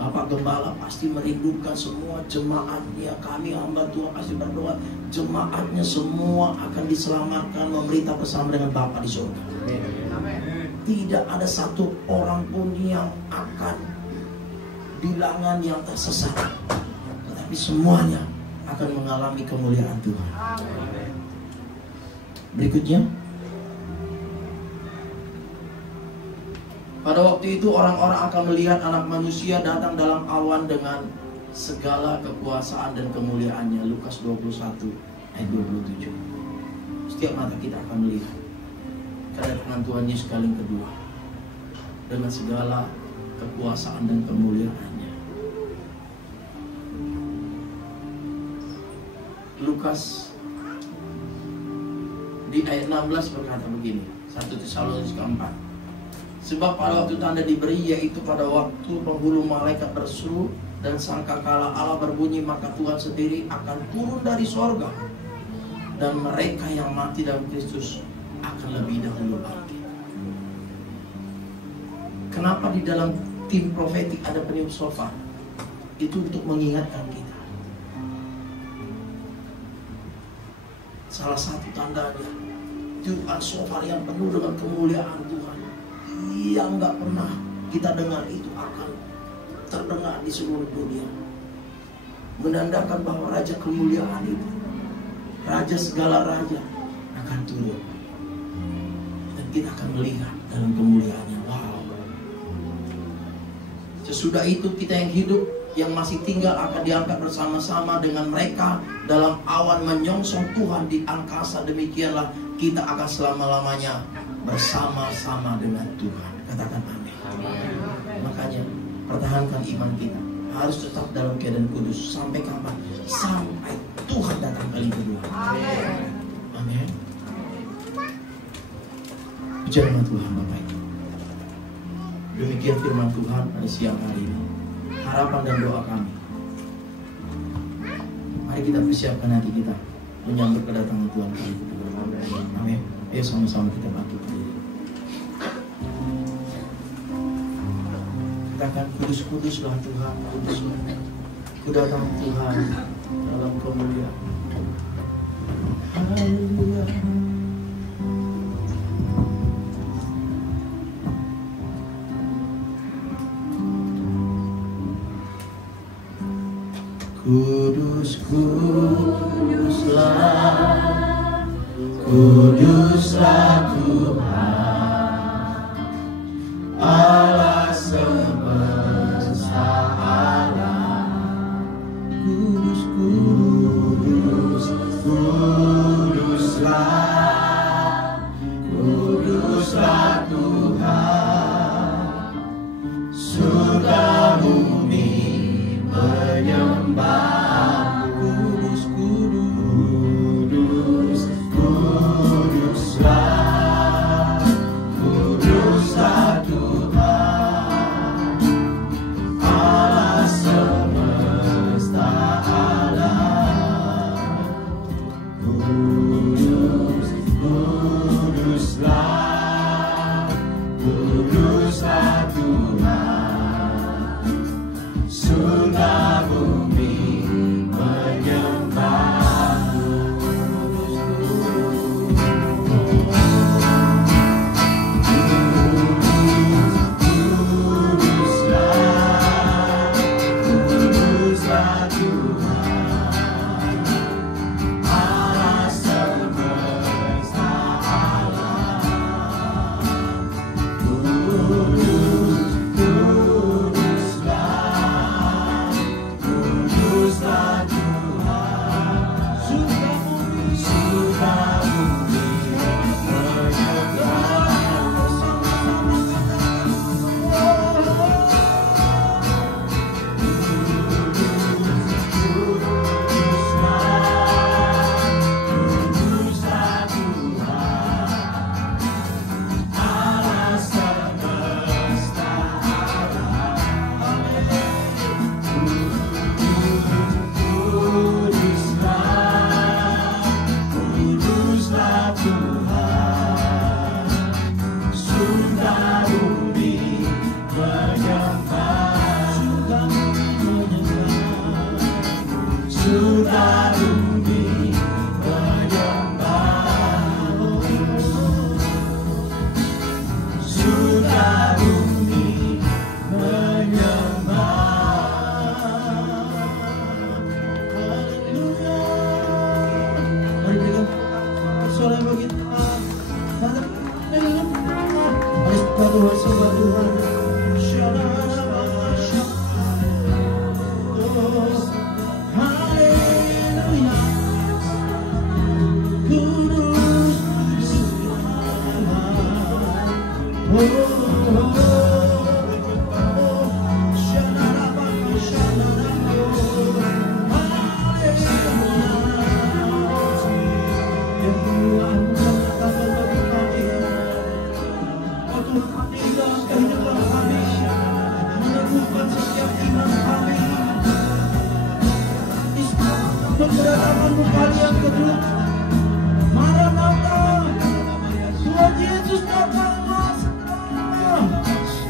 Bapak Gembala pasti merindukan semua jemaatnya. Kami hamba Tuhan pasti berdoa, jemaatnya semua akan diselamatkan, memberita bersama dengan Bapak di surga. Tidak ada satu orang pun yang akan bilangan yang tersesat, tetapi semuanya akan mengalami kemuliaan Tuhan. Berikutnya, Pada waktu itu orang-orang akan melihat Anak Manusia datang dalam awan dengan segala kekuasaan dan kemuliaannya. Lukas 21 ayat 27. Setiap mata kita akan melihat kedatangan Tuhan Yesus kali kedua dengan segala kekuasaan dan kemuliaannya. Lukas di ayat 16 berkata begini, 1 Tesalonika 4. Sebab pada waktu tanda diberi, yaitu pada waktu penghulu malaikat berseru dan sangkakala Allah berbunyi, maka Tuhan sendiri akan turun dari sorga, dan mereka yang mati dalam Kristus akan lebih dahulu bangkit. Kenapa di dalam tim profetik ada peniup shofar? Itu untuk mengingatkan kita. Salah satu tandanya tiupan shofar yang penuh dengan kemuliaan Tuhan, yang nggak pernah kita dengar, itu akan terdengar di seluruh dunia, menandakan bahwa Raja kemuliaan itu, Raja segala raja, akan turun, dan kita akan melihat dalam kemuliaannya. Wow. Sesudah itu kita yang hidup, yang masih tinggal, akan diangkat bersama-sama dengan mereka dalam awan menyongsong Tuhan di angkasa. Demikianlah kita akan selama-lamanya bersama-sama dengan Tuhan. Katakan amin. Makanya pertahankan iman kita, harus tetap dalam keadaan kudus. Sampai kapan? Sampai Tuhan datang kali kedua. Amin. Puji nama Tuhan Bapak Ibu. Demikian firman Tuhan pada siang hari ini. Harapan dan doa kami, mari kita persiapkan hati kita menyambut kedatangan Tuhan kali kedua. Amin. Ayo sama-sama kita bangkit. Katakan, kudus-kuduslah Tuhan, kuduslah. Ku datang Tuhan dalam kemuliaan. Haleluya. Kudus, kuduslah, kuduslah Tuhan, Allah semesta alam. Kudus, kudus, kuduslah, kuduslah Tuhan, surga bumi menyembah. Kudus, kudus, kuduslah, kuduslah Tuhan, Allah semesta alam. Kudus, kuduslah, kuduslah Tuhan, surga bumi menyembah. Tuhan, sembah Tuhan. kedatangan-Mu kali yang kedua. Maranatha, Tuhan Yesus datanglah segera.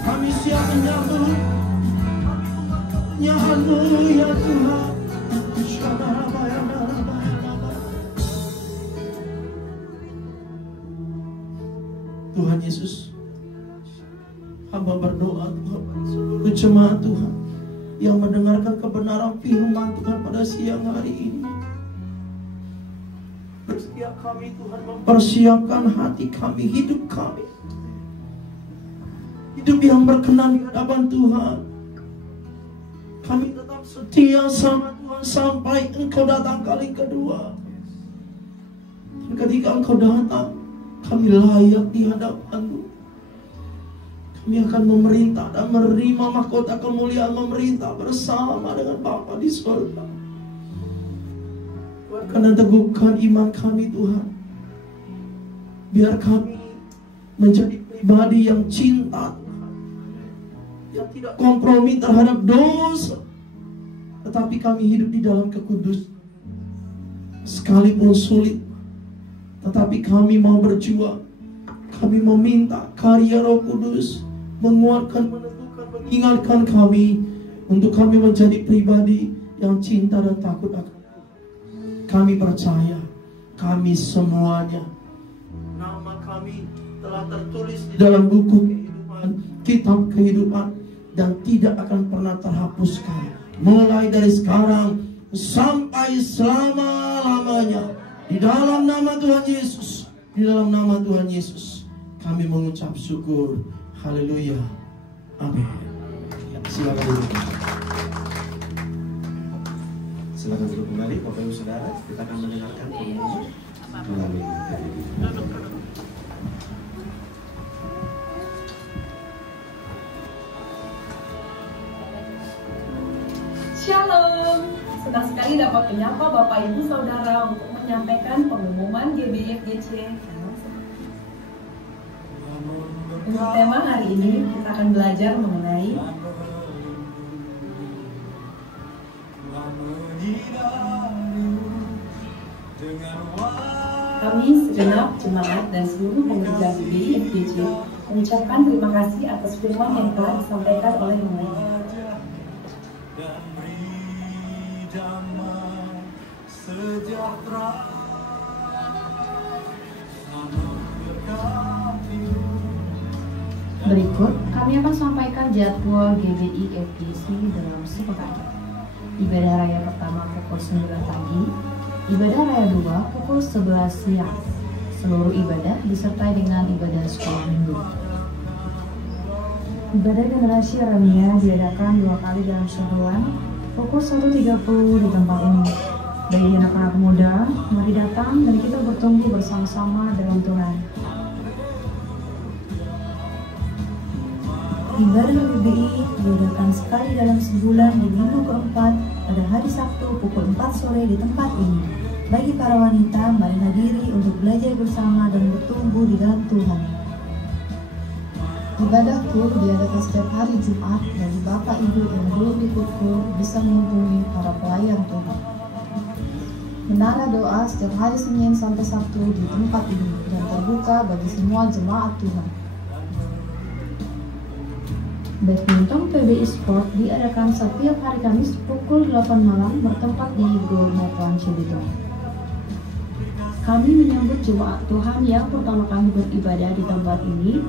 Kami siap menyambut nyahan-Mu ya Tuhan. Tuhan Yesus, hamba berdoa Tuhan, seluruh jemaat Tuhan yang mendengarkan kebenaran firman Tuhan pada siang hari ini. Bersedia kami Tuhan mempersiapkan hati kami, hidup kami, hidup yang berkenan di hadapan Tuhan. Kami tetap setia sama Tuhan sampai Engkau datang kali kedua. Dan ketika Engkau datang, kami layak di hadapan-Mu. Kami akan memerintah dan menerima mahkota kemuliaan memerintah bersama dengan Bapa di surga. Kuatkan dan teguhkan iman kami Tuhan. Biar kami menjadi pribadi yang cinta Tuhan, yang tidak kompromi terhadap dosa, tetapi kami hidup di dalam kekudusan. Sekalipun sulit, tetapi kami mau berjuang. Kami meminta karya Roh Kudus menguatkan, menentukan, mengingatkan kami untuk kami menjadi pribadi yang cinta dan takut akan Tuhan. Kami percaya, kami semuanya, nama kami telah tertulis di dalam buku kehidupan, kitab kehidupan, dan tidak akan pernah terhapuskan. Mulai dari sekarang sampai selama-lamanya. Di dalam nama Tuhan Yesus, di dalam nama Tuhan Yesus, kami mengucap syukur. Haleluya. Amin. Silakan duduk. Silakan duduk kembali, Bapak Ibu Saudara. Kita akan mendengarkan pengumuman melalui Shalom. Senang sekali dapat menyapa Bapak Ibu Saudara untuk menyampaikan pengumuman GBIFGC. Untuk tema hari ini kita akan belajar mengenai kami segenap jemaat dan seluruh pekerja GBIFGC mengucapkan terima kasih atas firman yang telah disampaikan oleh mereka. Berikut kami akan sampaikan jadwal GBIFGC dalam sepekan. Ibadah raya pertama pukul 9 pagi, ibadah raya 2 pukul 11 siang. Seluruh ibadah disertai dengan ibadah sekolah minggu. Ibadah generasi Remia diadakan 2 kali dalam sebulan pukul 1.30 di tempat ini. Bagi anak-anak muda, mari datang dan kita bertumbuh bersama-sama dalam Tuhan. Ibadah GBI diadakan sekali dalam sebulan di minggu keempat pada hari Sabtu pukul 4 sore di tempat ini. Bagi para wanita, mari hadiri untuk belajar bersama dan bertumbuh di dalam Tuhan. Ibadah kur diadakan setiap hari Jumat. Bagi Bapak Ibu yang belum ikut kur bisa menghubungi para pelayan Tuhan. Menara doa setiap hari Senin sampai Sabtu di tempat ini dan terbuka bagi semua jemaat Tuhan. Badminton PBI Sport diadakan setiap hari Kamis pukul 8 malam bertempat di Gor Mopan Cibitung. Kami menyambut jemaat Tuhan yang pertama kali beribadah di tempat ini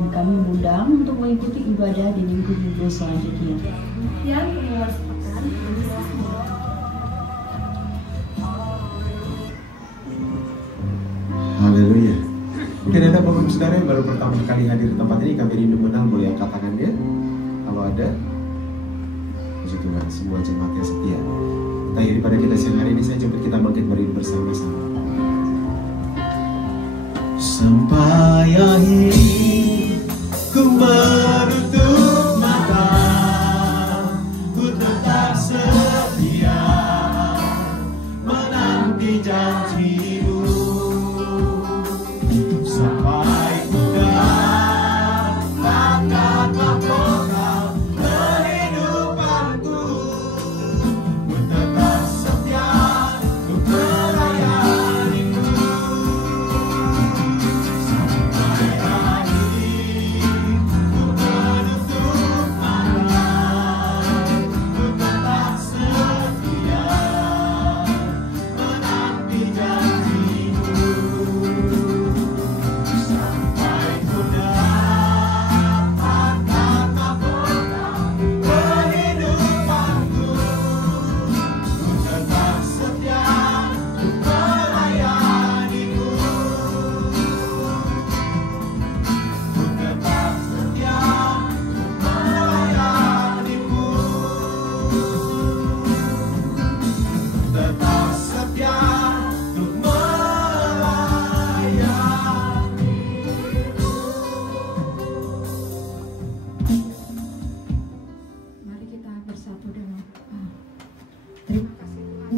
dan kami mengundang untuk mengikuti ibadah di minggu-minggu selanjutnya. Demikian pengumuman sepekan. Haleluya. Mungkin ada Bapak Ibu Saudara yang baru pertama kali hadir di tempat ini, kami rindu mengenal, boleh angkat tangannya. Kalau ada, puji Tuhan, semua jemaat yang setia. Kita iri pada kita siang hari ini, saya coba kita bangkit beribadah bersama-sama. Sampai akhir ku menutup mata, ku tetap setia menanti janji-Mu. Sampai ku dapatkan mahkota kehidupanku, ku tetap setia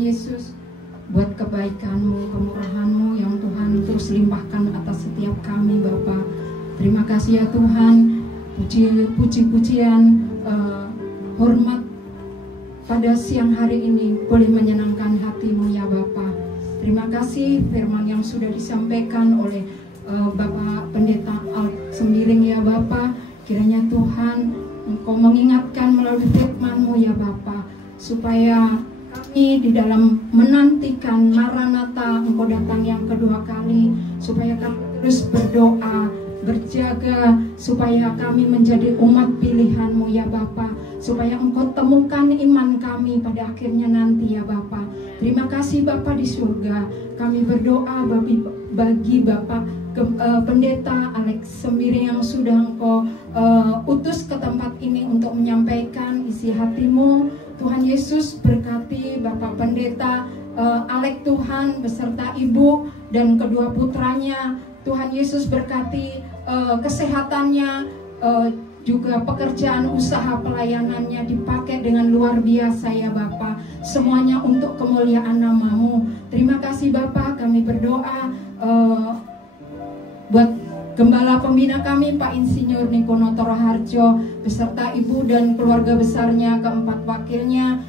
Yesus, buat kebaikan-Mu, kemurahan-Mu yang Tuhan terus limpahkan atas setiap kami Bapa. Terima kasih ya Tuhan, puji-pujian, hormat pada siang hari ini boleh menyenangkan hati-Mu ya Bapa. Terima kasih firman yang sudah disampaikan oleh Bapak Pendeta Alk Sembiring ya Bapa. Kiranya Tuhan Engkau mengingatkan melalui firman-Mu ya Bapa, supaya kami di dalam menantikan Maranatha Engkau datang yang kedua kali, supaya kami terus berdoa, berjaga, supaya kami menjadi umat pilihan-Mu ya Bapa, supaya Engkau temukan iman kami pada akhirnya nanti ya Bapa. Terima kasih Bapa di surga. Kami berdoa bagi Bapak Pendeta Alex Sembiring yang sudah Engkau utus ke tempat ini untuk menyampaikan isi hati-Mu. Tuhan Yesus berkati Bapak Pendeta Alex Tuhan beserta ibu dan kedua putranya. Tuhan Yesus berkati kesehatannya, juga pekerjaan usaha pelayanannya dipakai dengan luar biasa ya Bapa. Semuanya untuk kemuliaan nama-Mu. Terima kasih Bapa. Kami berdoa buat Gembala Pembina kami Pak Insinyur Nikono Toroharjo beserta ibu dan keluarga besarnya, keempat wakilnya,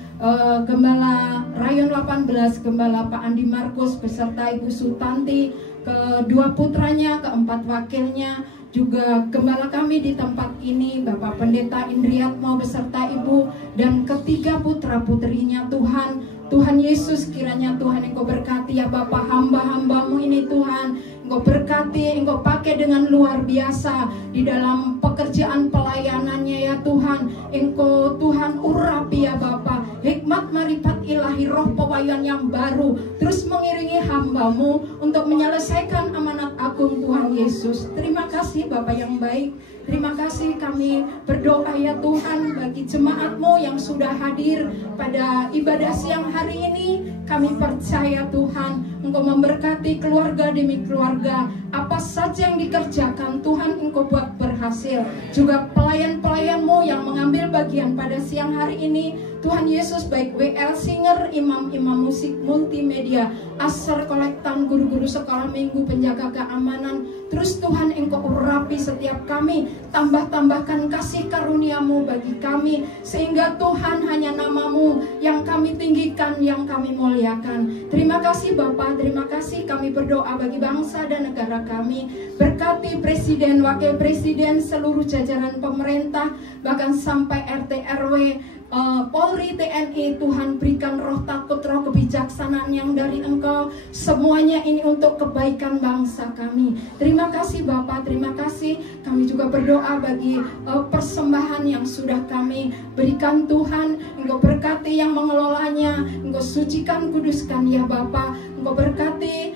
Gembala Rayon 18, Gembala Pak Andi Markus beserta Ibu Sutanti, kedua putranya, keempat wakilnya, juga gembala kami di tempat ini Bapak Pendeta Indriatmo beserta ibu dan ketiga putra putrinya. Tuhan Yesus, kiranya Tuhan Engkau berkati ya Bapak hamba-hambamu ini Tuhan. Engkau berkati, Engkau pakai dengan luar biasa di dalam pekerjaan pelayanannya ya Tuhan. Engkau Tuhan urapi ya Bapak, hikmat marifat ilahi roh pewayan yang baru terus mengiringi hamba-Mu untuk menyelesaikan amanat agung Tuhan Yesus. Terima kasih Bapak yang baik. Terima kasih, kami berdoa ya Tuhan bagi jemaat-Mu yang sudah hadir pada ibadah siang hari ini. Kami percaya Tuhan Engkau memberkati keluarga demi keluarga. Apa saja yang dikerjakan Tuhan Engkau buat berhasil. Juga pelayan-pelayan-Mu yang mengambil bagian pada siang hari ini, Tuhan Yesus, baik WL Singer, imam-imam musik multimedia, Asar Kolektan, guru-guru sekolah minggu, penjaga keamanan, terus Tuhan Engkau urapi setiap kami, tambah-tambahkan kasih karunia-Mu bagi kami, sehingga Tuhan hanya nama-Mu yang kami tinggikan, yang kami muliakan. Terima kasih Bapa, terima kasih. Kami berdoa bagi bangsa dan negara kami, berkati Presiden, Wakil Presiden, seluruh jajaran pemerintah, bahkan sampai RT RW, Polri, TNI. Tuhan berikan roh takut, roh kebijaksanaan yang dari Engkau. Semuanya ini untuk kebaikan bangsa kami. Terima kasih Bapak, terima kasih. Kami juga berdoa bagi persembahan yang sudah kami berikan Tuhan. Engkau berkati yang mengelolanya, Engkau sucikan, kuduskan ya Bapak. Engkau berkati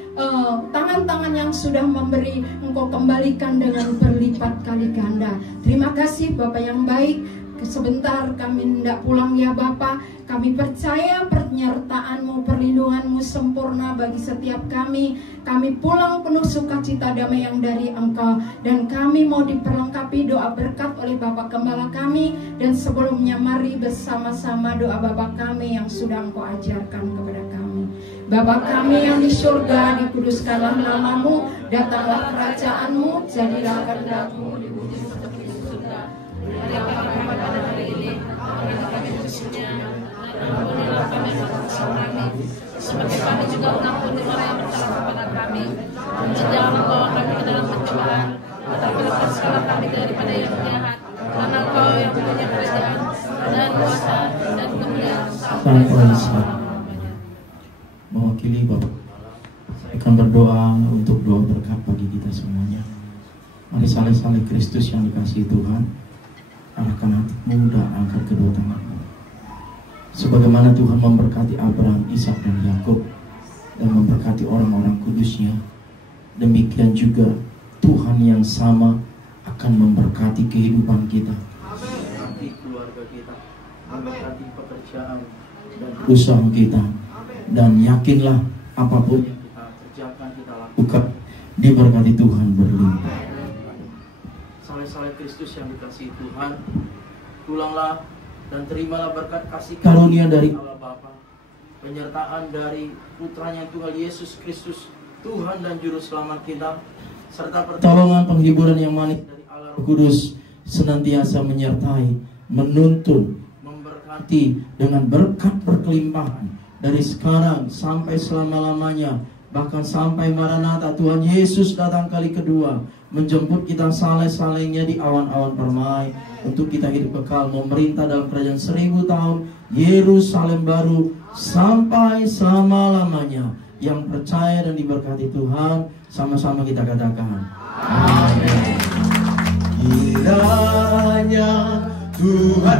tangan-tangan yang sudah memberi, Engkau kembalikan dengan berlipat kali ganda. Terima kasih Bapak yang baik. Sebentar kami hendak pulang ya Bapa. Kami percaya penyertaan-Mu, perlindungan-Mu sempurna bagi setiap kami. Kami pulang penuh sukacita damai yang dari Engkau. Dan kami mau diperlengkapi doa berkat oleh Bapak Gembala kami. Dan sebelumnya mari bersama-sama doa Bapak kami yang sudah Engkau ajarkan kepada kami. Bapa kami yang di surga, dikuduskanlah nama-Mu, datanglah kerajaan-Mu, jadilah kehendak-Mu di bumi seperti di surga. Pada hari ini, kami khususnya, dan ampunilah kami kesalahan kami, seperti kami juga mengampuni orang yang bersalah kepada kami. Dan jangan membawa kami ke dalam pencobaan, tetapi lepaskanlah kami daripada yang jahat. Karena Engkau yang mempunyai kerajaan dan kuasa dan kemuliaan sampai selamanya. Mewakili Bapak, saya akan berdoa untuk doa berkat bagi kita semuanya. Mari saleh-saleh Kristus yang dikasihi Tuhan, arahkan hatimu dan angkat kedua tanganmu. Sebagaimana Tuhan memberkati Abraham, Ishak dan Yakub dan memberkati orang-orang kudusnya, demikian juga Tuhan yang sama akan memberkati kehidupan kita, memberkati keluarga kita, memberkati pekerjaan dan usaha kita. Dan yakinlah apapun yang kita kerjakan, kita lakukan, diberkati Tuhan berlimpah. Saleh-saleh Kristus yang dikasihi Tuhan, pulanglah dan terimalah berkat kasih karunia dari Allah Bapa, penyertaan dari putranya Tuhan Yesus Kristus, Tuhan dan Juru Selamat kita, serta pertolongan penghiburan yang manis dari Allah Roh Kudus senantiasa menyertai, menuntun, memberkati dengan berkat berkelimpahan dari sekarang sampai selama-lamanya, bahkan sampai Maranatha Tuhan Yesus datang kali kedua, menjemput kita saleh-salehnya di awan-awan permai, untuk kita hidup kekal memerintah dalam kerajaan 1000 tahun Yerusalem baru sampai selama-lamanya. Yang percaya dan diberkati Tuhan, sama-sama kita katakan amin. Kiranya Tuhan